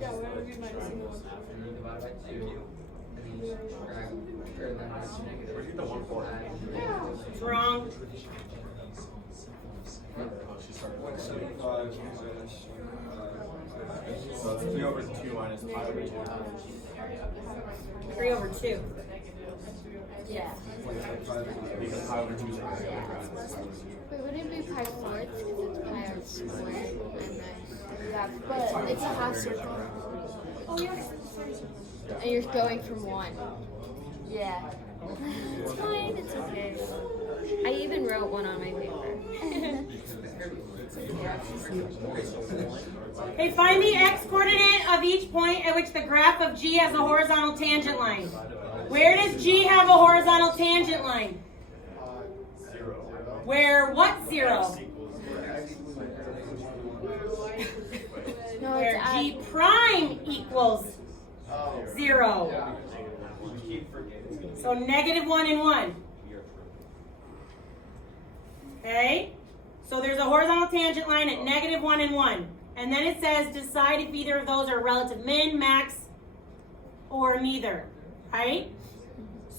Yeah, whatever you might see. And you divide by 2. And then you subtract. Or then that's negative. It's wrong. 175 minus. So it's 3 over 2 minus pi over 2. 3 over 2. Yeah. Because pi over 2 is a Wait, wouldn't it be pi fourths because it's pi r squared and then that, but it's a half circle. Oh yeah. And you're going from 1. Yeah. It's fine. It's okay. I even wrote 1 on my paper. Okay, find the x-coordinate of each point at which the graph of G has a horizontal tangent line. Where does G have a horizontal tangent line? Where what 0? No, Where it's G prime equals 0. So -1 and 1. Okay? So there's a horizontal tangent line at -1 and 1. And then it says decide if either of those are relative min, max, or neither. Right?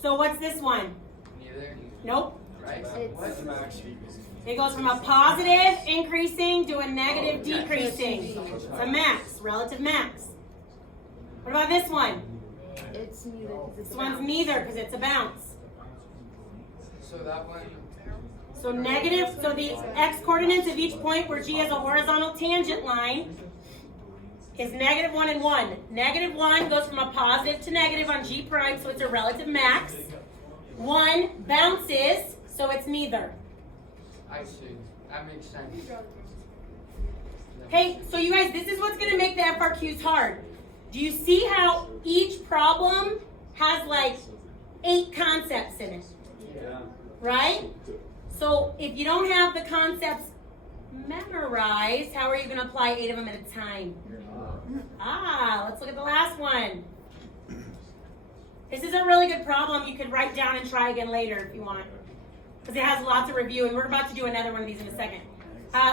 So what's this one? Neither. Nope. Right? It's It goes from a positive increasing to a negative decreasing. It's a max, relative max. What about this one? It's neither because it's This one's neither because it's a bounce. So that one. So negative, so the x-coordinates of each point where G has a horizontal tangent line is -1 and 1. -1 goes from a positive to negative on G prime, so it's a relative max. 1 bounces, so it's neither. I see. That makes sense. Hey, so you guys, this is what's going to make the FRQs hard. Do you see how each problem has like 8 concepts in it? Yeah. Right? So if you don't have the concepts memorized, how are you going to apply 8 of them at a time? Let's look at the last one. This is a really good problem. You could write down and try again later if you want. Because it has lots of review, and we're about to do another one of these in a second.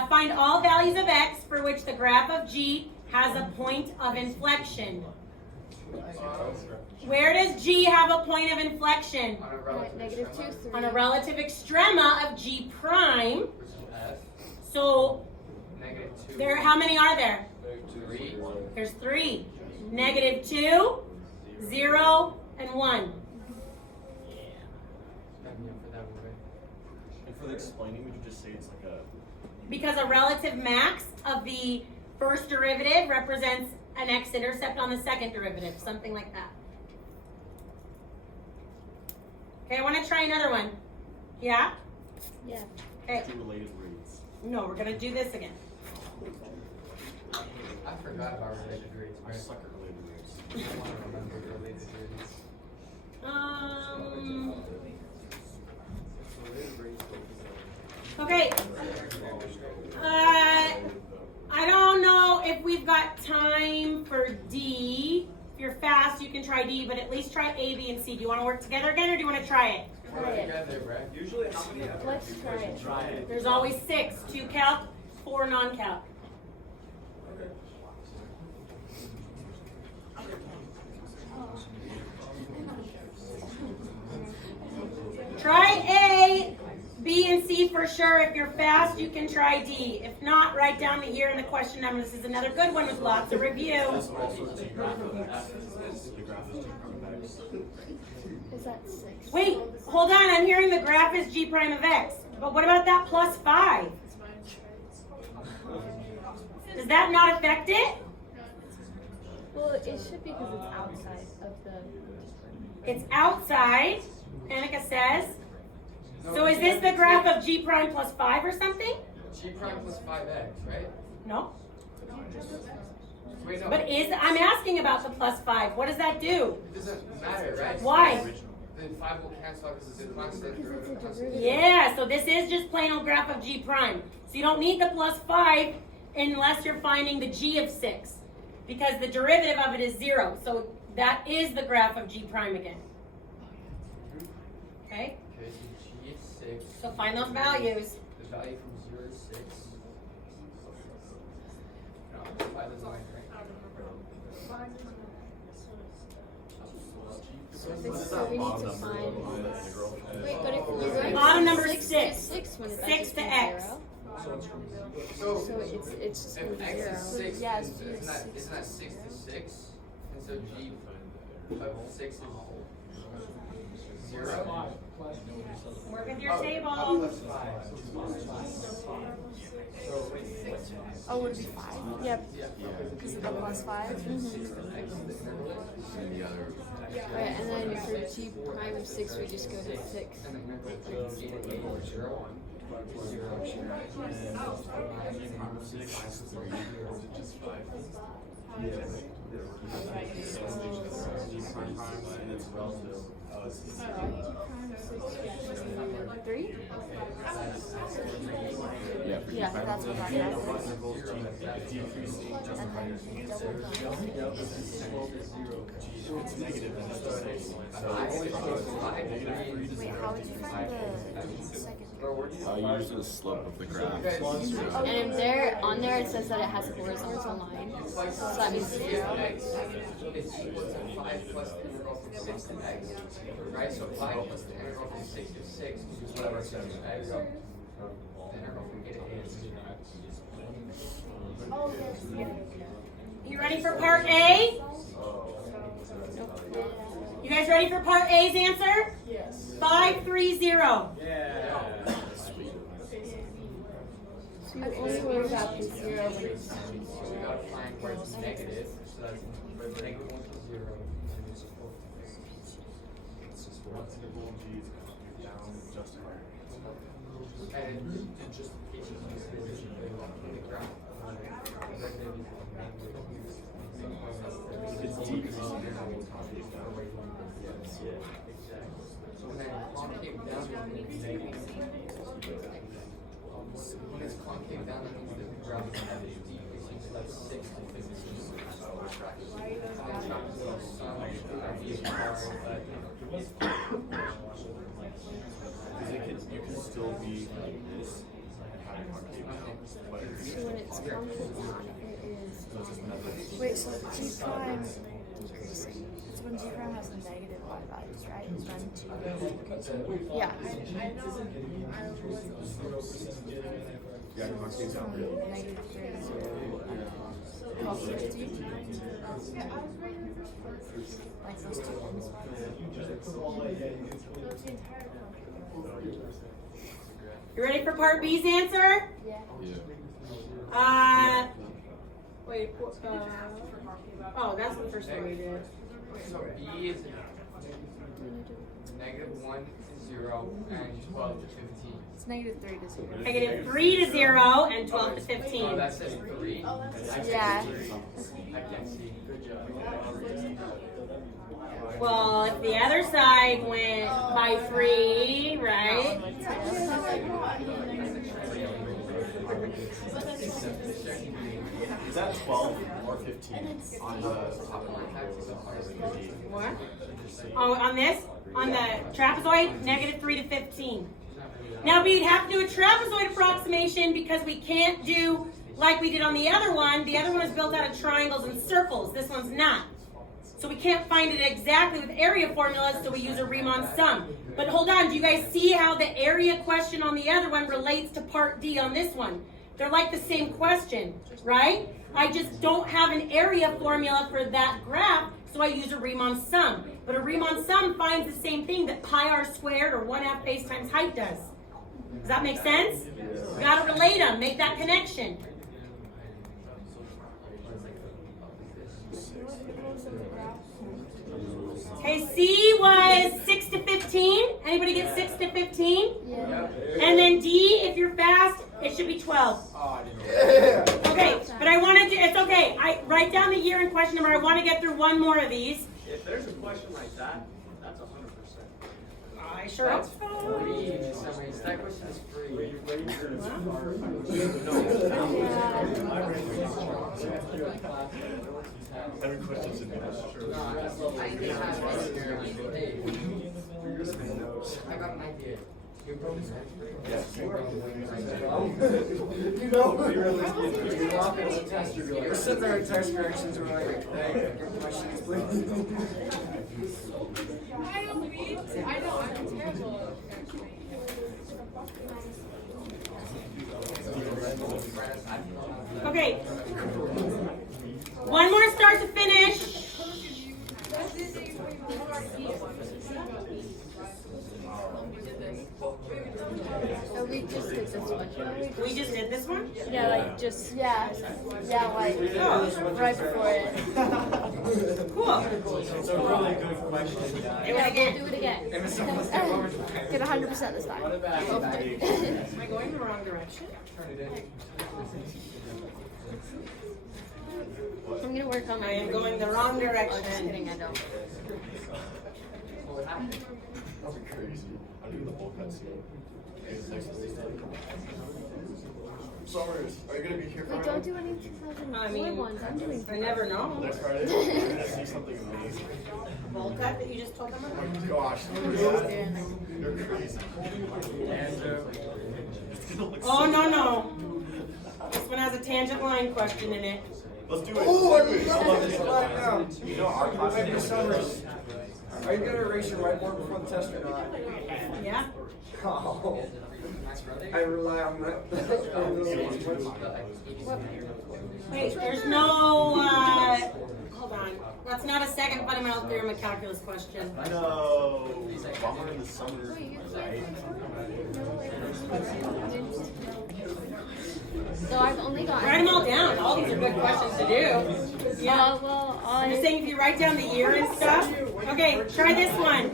Find all values of x for which the graph of G has a point of inflection. Where does G have a point of inflection? On a relative -2, extrema, 3. On a relative extrema of G prime. which is F. So -2. there, how many are there? 3. There's 3. -2, 0, and 1. And for the explaining, would you just say it's like a... Because a relative max of the first derivative represents an x-intercept on the second derivative, something like that. Okay, I want to try another one. Yeah? Yeah. Okay. Two related rates. No, we're going to do this again. I forgot about related rates. I suck at related rates. I don't want to remember related rates. Okay. I don't know if we've got time for D. If you're fast, you can try D, but at least try A, B, and C. Do you want to work together again, or do you want to try it? Together, right? Usually how many have Let's try it. There's always 6. 2 calc, 4 non-calc. Try A, B, and C for sure. If you're fast, you can try D. If not, write down the year and the question number. This is another good one with lots of review. This also is the graph of F. The graph is G prime of X. Is that 6? Wait, hold on. I'm hearing the graph is G prime of X. But what about that plus 5? Does that not affect it? Well, it should be because it's outside of the... It's outside, Annika says. So is this the graph of G prime plus 5 or something? G prime plus 5x, right? No. Wait, no. But I'm asking about the plus 5. What does that do? It doesn't matter, right? Why? Then 5 will cancel out because it's a constant derivative. Constant. Yeah, so this is just plain old graph of G prime. So you don't need the plus 5 unless you're finding the G of 6. Because the derivative of it is 0. So that is the graph of G prime again. Okay? Okay, so G is 6. So find those values. The value from 0 is 6. No, 5 is 9, right? So we need to find... Wait, but if you're going Bottom from number 6 6. to 6, when it's 6 to X. 0, So, so it's just going if to be x 0. is 6, Yeah, isn't that 6 to 6? And so G of 6 is 0? Work with your table. So Oh, would it be 5? Yep. Because of the plus 5? Right, and then for g prime of 6, we just go to 6. Three? Yeah, Yeah, that's what I have. Wait, how would you find the second? Use the slope of the graph. And if there, on there it says that it has a horizontal line, so that means 0. It's equal to 5 plus the integral from 6 to x, right? So 5 plus the integral from 6 to 6, which is whatever 6 to x. The integral from a to a is 6. You ready for part A? You guys ready for part A's answer? Yes. 530. So you only worry about the 0 when it's So we gotta find where it's negative, so that's where the negative 1 to 0. And just in the graph. It's decreasing. So when that concave down, when it's concave down, that means that the graph is decreasing, so that's 6 to 15. You can still be like this and have concave numbers, but so when it's concave down, it is. Wait, so G prime decreasing. It's when G prime has negative y values, right? It's when G decreasing. Yeah. yeah, concave down. Negative 3, 0, 50. Like those two ones. You ready for part B's answer? Yeah. Wait, oh, that's the first one we did. So B is negative 1 to 0 and 12 to 15. It's negative 3 to 0. Negative 3 to 0 and 12 to 15. Oh, that says 3. Yeah. I can't see. Well, if the other side went by 3, right? Is that 12 or 15 on the top of What? Oh, on this? On the trapezoid? Negative 3 to 15. Now we'd have to do a trapezoid approximation because we can't do like we did on the other one. The other one is built out of triangles and circles. This one's not. So we can't find it exactly with area formulas, so we use a Riemann sum. But hold on, do you guys see how the area question on the other one relates to part D on this one? They're like the same question, right? I just don't have an area formula for that graph, so I use a Riemann sum. But a Riemann sum finds the same thing that pi r squared or 1/2 base times height does. Does that make sense? You gotta relate them, make that connection. Okay, C was 6 to 15. Anybody get 6 to 15? Yeah. And then D, if you're fast, it should be 12. Okay, but I want to do, it's okay. I write down the year and question number. I want to get through one more of these. If there's a question like that, that's 100%. I sure hope That's so. free in some ways. That question is free. Every question should be this. No, I didn't have it here. Hey, I got an idea. You're broken, right? Yes. You're broken. You know, you're walking to test, you're sitting there in test directions, we're like, hey, your questions, please. I'm terrible. Okay. One more start to finish. So we just did this one. We just did this one? Yeah, like just. Yeah, like right before it. Cool. It's a really good question, guys. Do it again. Do it again. If it's someone's doing one more time. Get 100% this time. What about Am I going the wrong direction? I'm gonna work on I my. am going the wrong Oh, just direction. kidding, I don't. That's crazy. I'm doing the whole cutscene. Summers, are you gonna be here for Wait, don't do any 2004 I mean, ones. I'm doing I never know. next Friday? You're gonna see something amazing. Bowl cut that you just told them Oh about? my gosh, you're crazy. Oh, no. This one has a tangent line question in it. Let's do it. Oh, I Let's do it. love this right now. You know our process. Maybe Summers. Are you gonna erase your whiteboard before the test or not? Yeah? Oh, I rely on that. Wait, there's no, hold on. That's not a second fundamental theorem of calculus question. No. Bummer in the summer, right? So I've only got. Write them all down. All these are good questions to do. Yeah. Well, I'm just saying if you write down the year and stuff. Okay, try this one.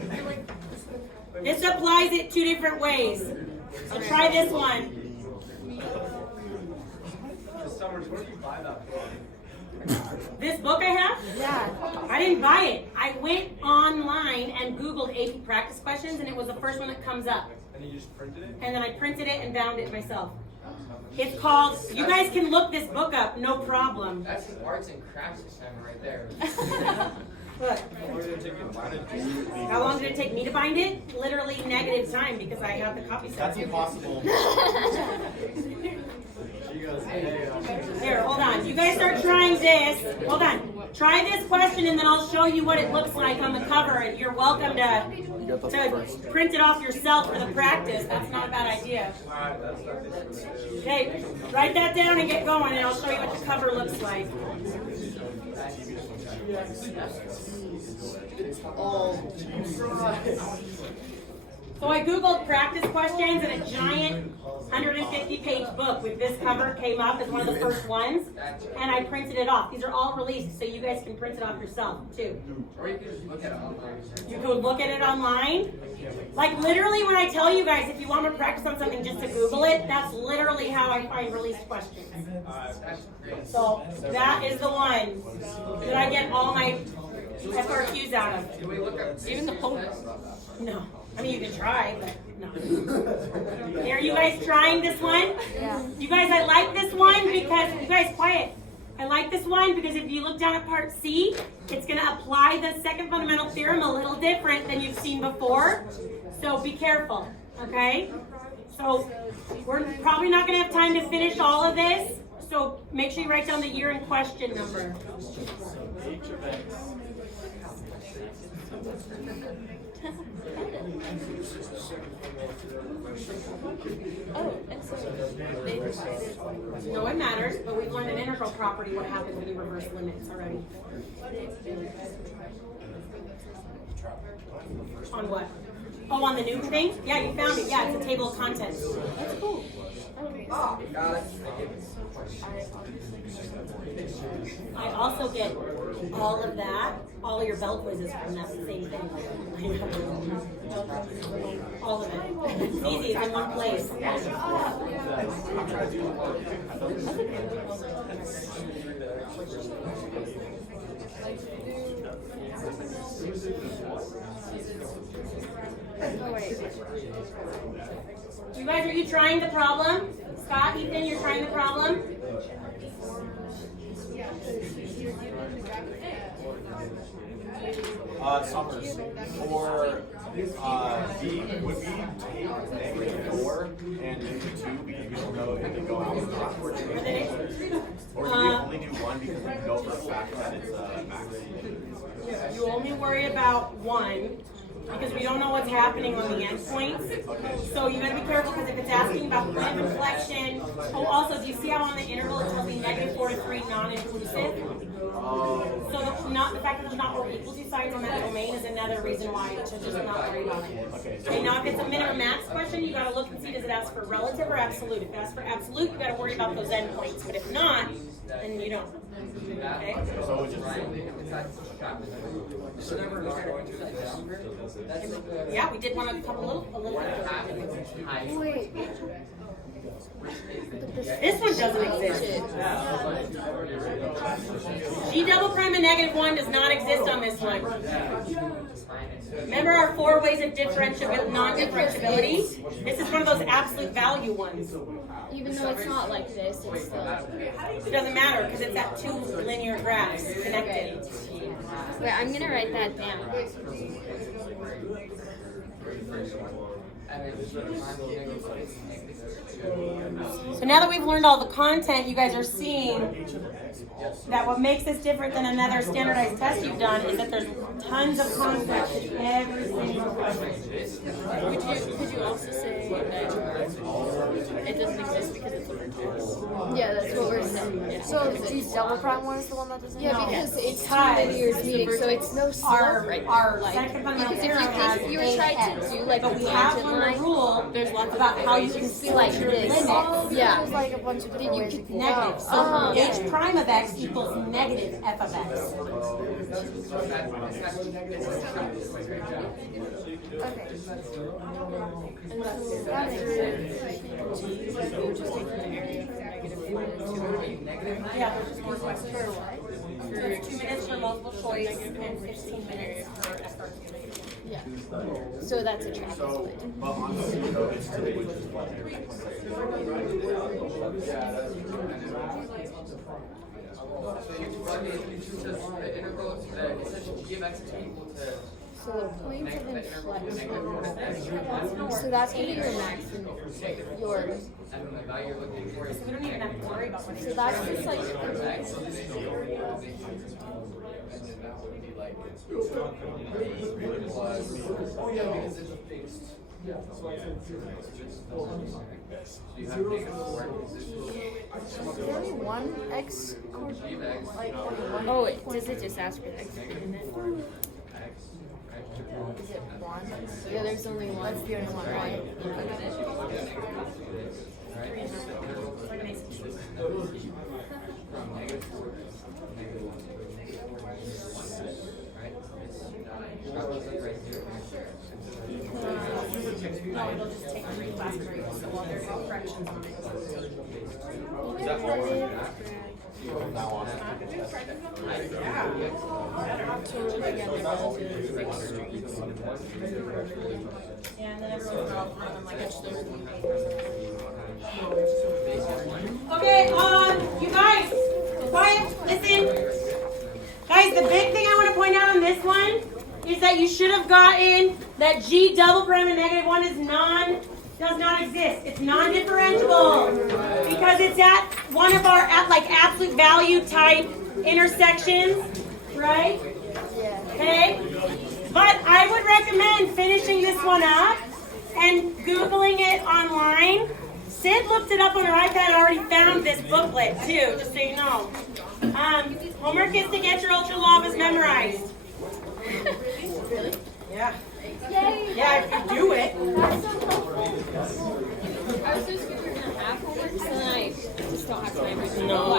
This applies it two different ways. So try this one. Summers, where did you buy that book? This book I have? Yeah. I didn't buy it. I went online and Googled AP practice questions and it was the first one that comes up. And you just printed it? And then I printed it and bound it myself. It's called, you guys can look this book up, no problem. That's an arts and crafts assignment right there. Look, How long did it take you to find it? how long did it take me to bind it? Literally negative time because I have the copy set. That's impossible. Here, hold on. You guys start trying this. Hold on. Try this question and then I'll show you what it looks like on the cover. And you're welcome to print it off yourself for the practice. That's not a bad idea. Okay, write that down and get going and I'll show you what the cover looks like. So I Googled practice questions and a giant 150-page book with this cover came up as one of the first ones, and I printed it off. These are all released, so you guys can print it off yourself, too. Or you can just look at it online. You could look at it online. Like, literally, when I tell you guys, if you want to practice on something just to Google it, that's literally how I find released questions. That's great. So, that is the one that I get all my FRQs out of. Can we look at Even the Pope. No. I mean, you can try, but no. Are you guys trying this one? Yeah. You guys, I like this one because, you guys, quiet. I like this one because if you look down at part C, it's going to apply the second fundamental theorem a little different than you've seen before. So be careful, okay? So we're probably not going to have time to finish all of this. So make sure you write down the year and question number. Oh, excellent. No, it matters, but we've learned an integral property, what happens when you reverse limits already. On what? Oh, on the new thing? Yeah, you found it. Yeah, it's a table of contents. That's cool. Got it. I also get all of that, all of your bell quizzes from that same thing. All of it. It's easy, it's in one place. You guys, are you trying the problem? Scott, Ethan, you're trying the problem? Summers. For B, would we take -4 and -2 because we don't know if it can go out or not? Or do we only do 1 because we know for a fact that it's max? You only worry about 1 because we don't know what's happening on the endpoints. So you gotta be careful because if it's asking about point of inflection, oh, also, do you see how on the interval it tells me -4 to 3 non-inclusive? So the fact that there's not more equal to signs on that domain is another reason why to just not worry about it. Okay, now if it's a minimum max question, you gotta look and see does it ask for relative or absolute. If it asks for absolute, you gotta worry about those endpoints. But if not, then you don't. Okay? Yeah, we did one a little bit. Wait. This one doesn't exist. G double prime and negative 1 does not exist on this one. Remember our 4 ways of non-differentiability? This is one of those absolute value ones. Even though it's not like this, it's still. It doesn't matter because it's at 2 linear graphs connected. Wait, I'm gonna write that down. So now that we've learned all the content, you guys are seeing that what makes this different than another standardized test you've done is that there's tons of concepts in every single question. Could you also say that it doesn't exist because it's overtaxed? Yeah, that's what we're saying. Yeah. So G double prime one is the one that doesn't. Yeah, because it's 2 linear meeting, so it's no slope right Our there. second fundamental Because if theorem has you were trying to do like but a we have tangent learned a line, rule there's lots of about how you ways can see like this. Yeah. There's like a bunch of different ways you can negative. go. So h prime of x equals negative f of x. Okay. Yeah, there's just more questions. So it's 2 minutes for multiple choice and 15 minutes for effort. Yeah. So that's a track So, split. but on the code, it's two, which is what? The integral, essentially, g of x is equal to So the points of inflection. So that's gonna be Your maximum, yours. and then the value you're looking for is So we don't even have to worry about what it So is. that's just like x. And then that would be like so you have negative 4 there's only one x coordinate. Like only one. Oh, does it just ask for the x coordinate? Is it one? Yeah, there's only one. That's the only one, right? No, it'll just take 3 class periods, so while there's no fractions on it. Yeah, and then everyone will all run them like it's Okay, you guys, quiet, listen. Guys, the big thing I want to point out on this one is that you should have gotten that G double prime and negative 1 is does not exist. It's non-differentiable because it's at one of our absolute value type intersections, right? Yeah. Okay? But I would recommend finishing this one up and Googling it online. Sid looked it up on her iPad and already found this booklet too, just so you know. Homework is to get your ultra lavas memorized. Really? Yeah. Yay! Yeah, if you do it. That's so helpful. I was just gonna have homework, so then I just don't have time. No.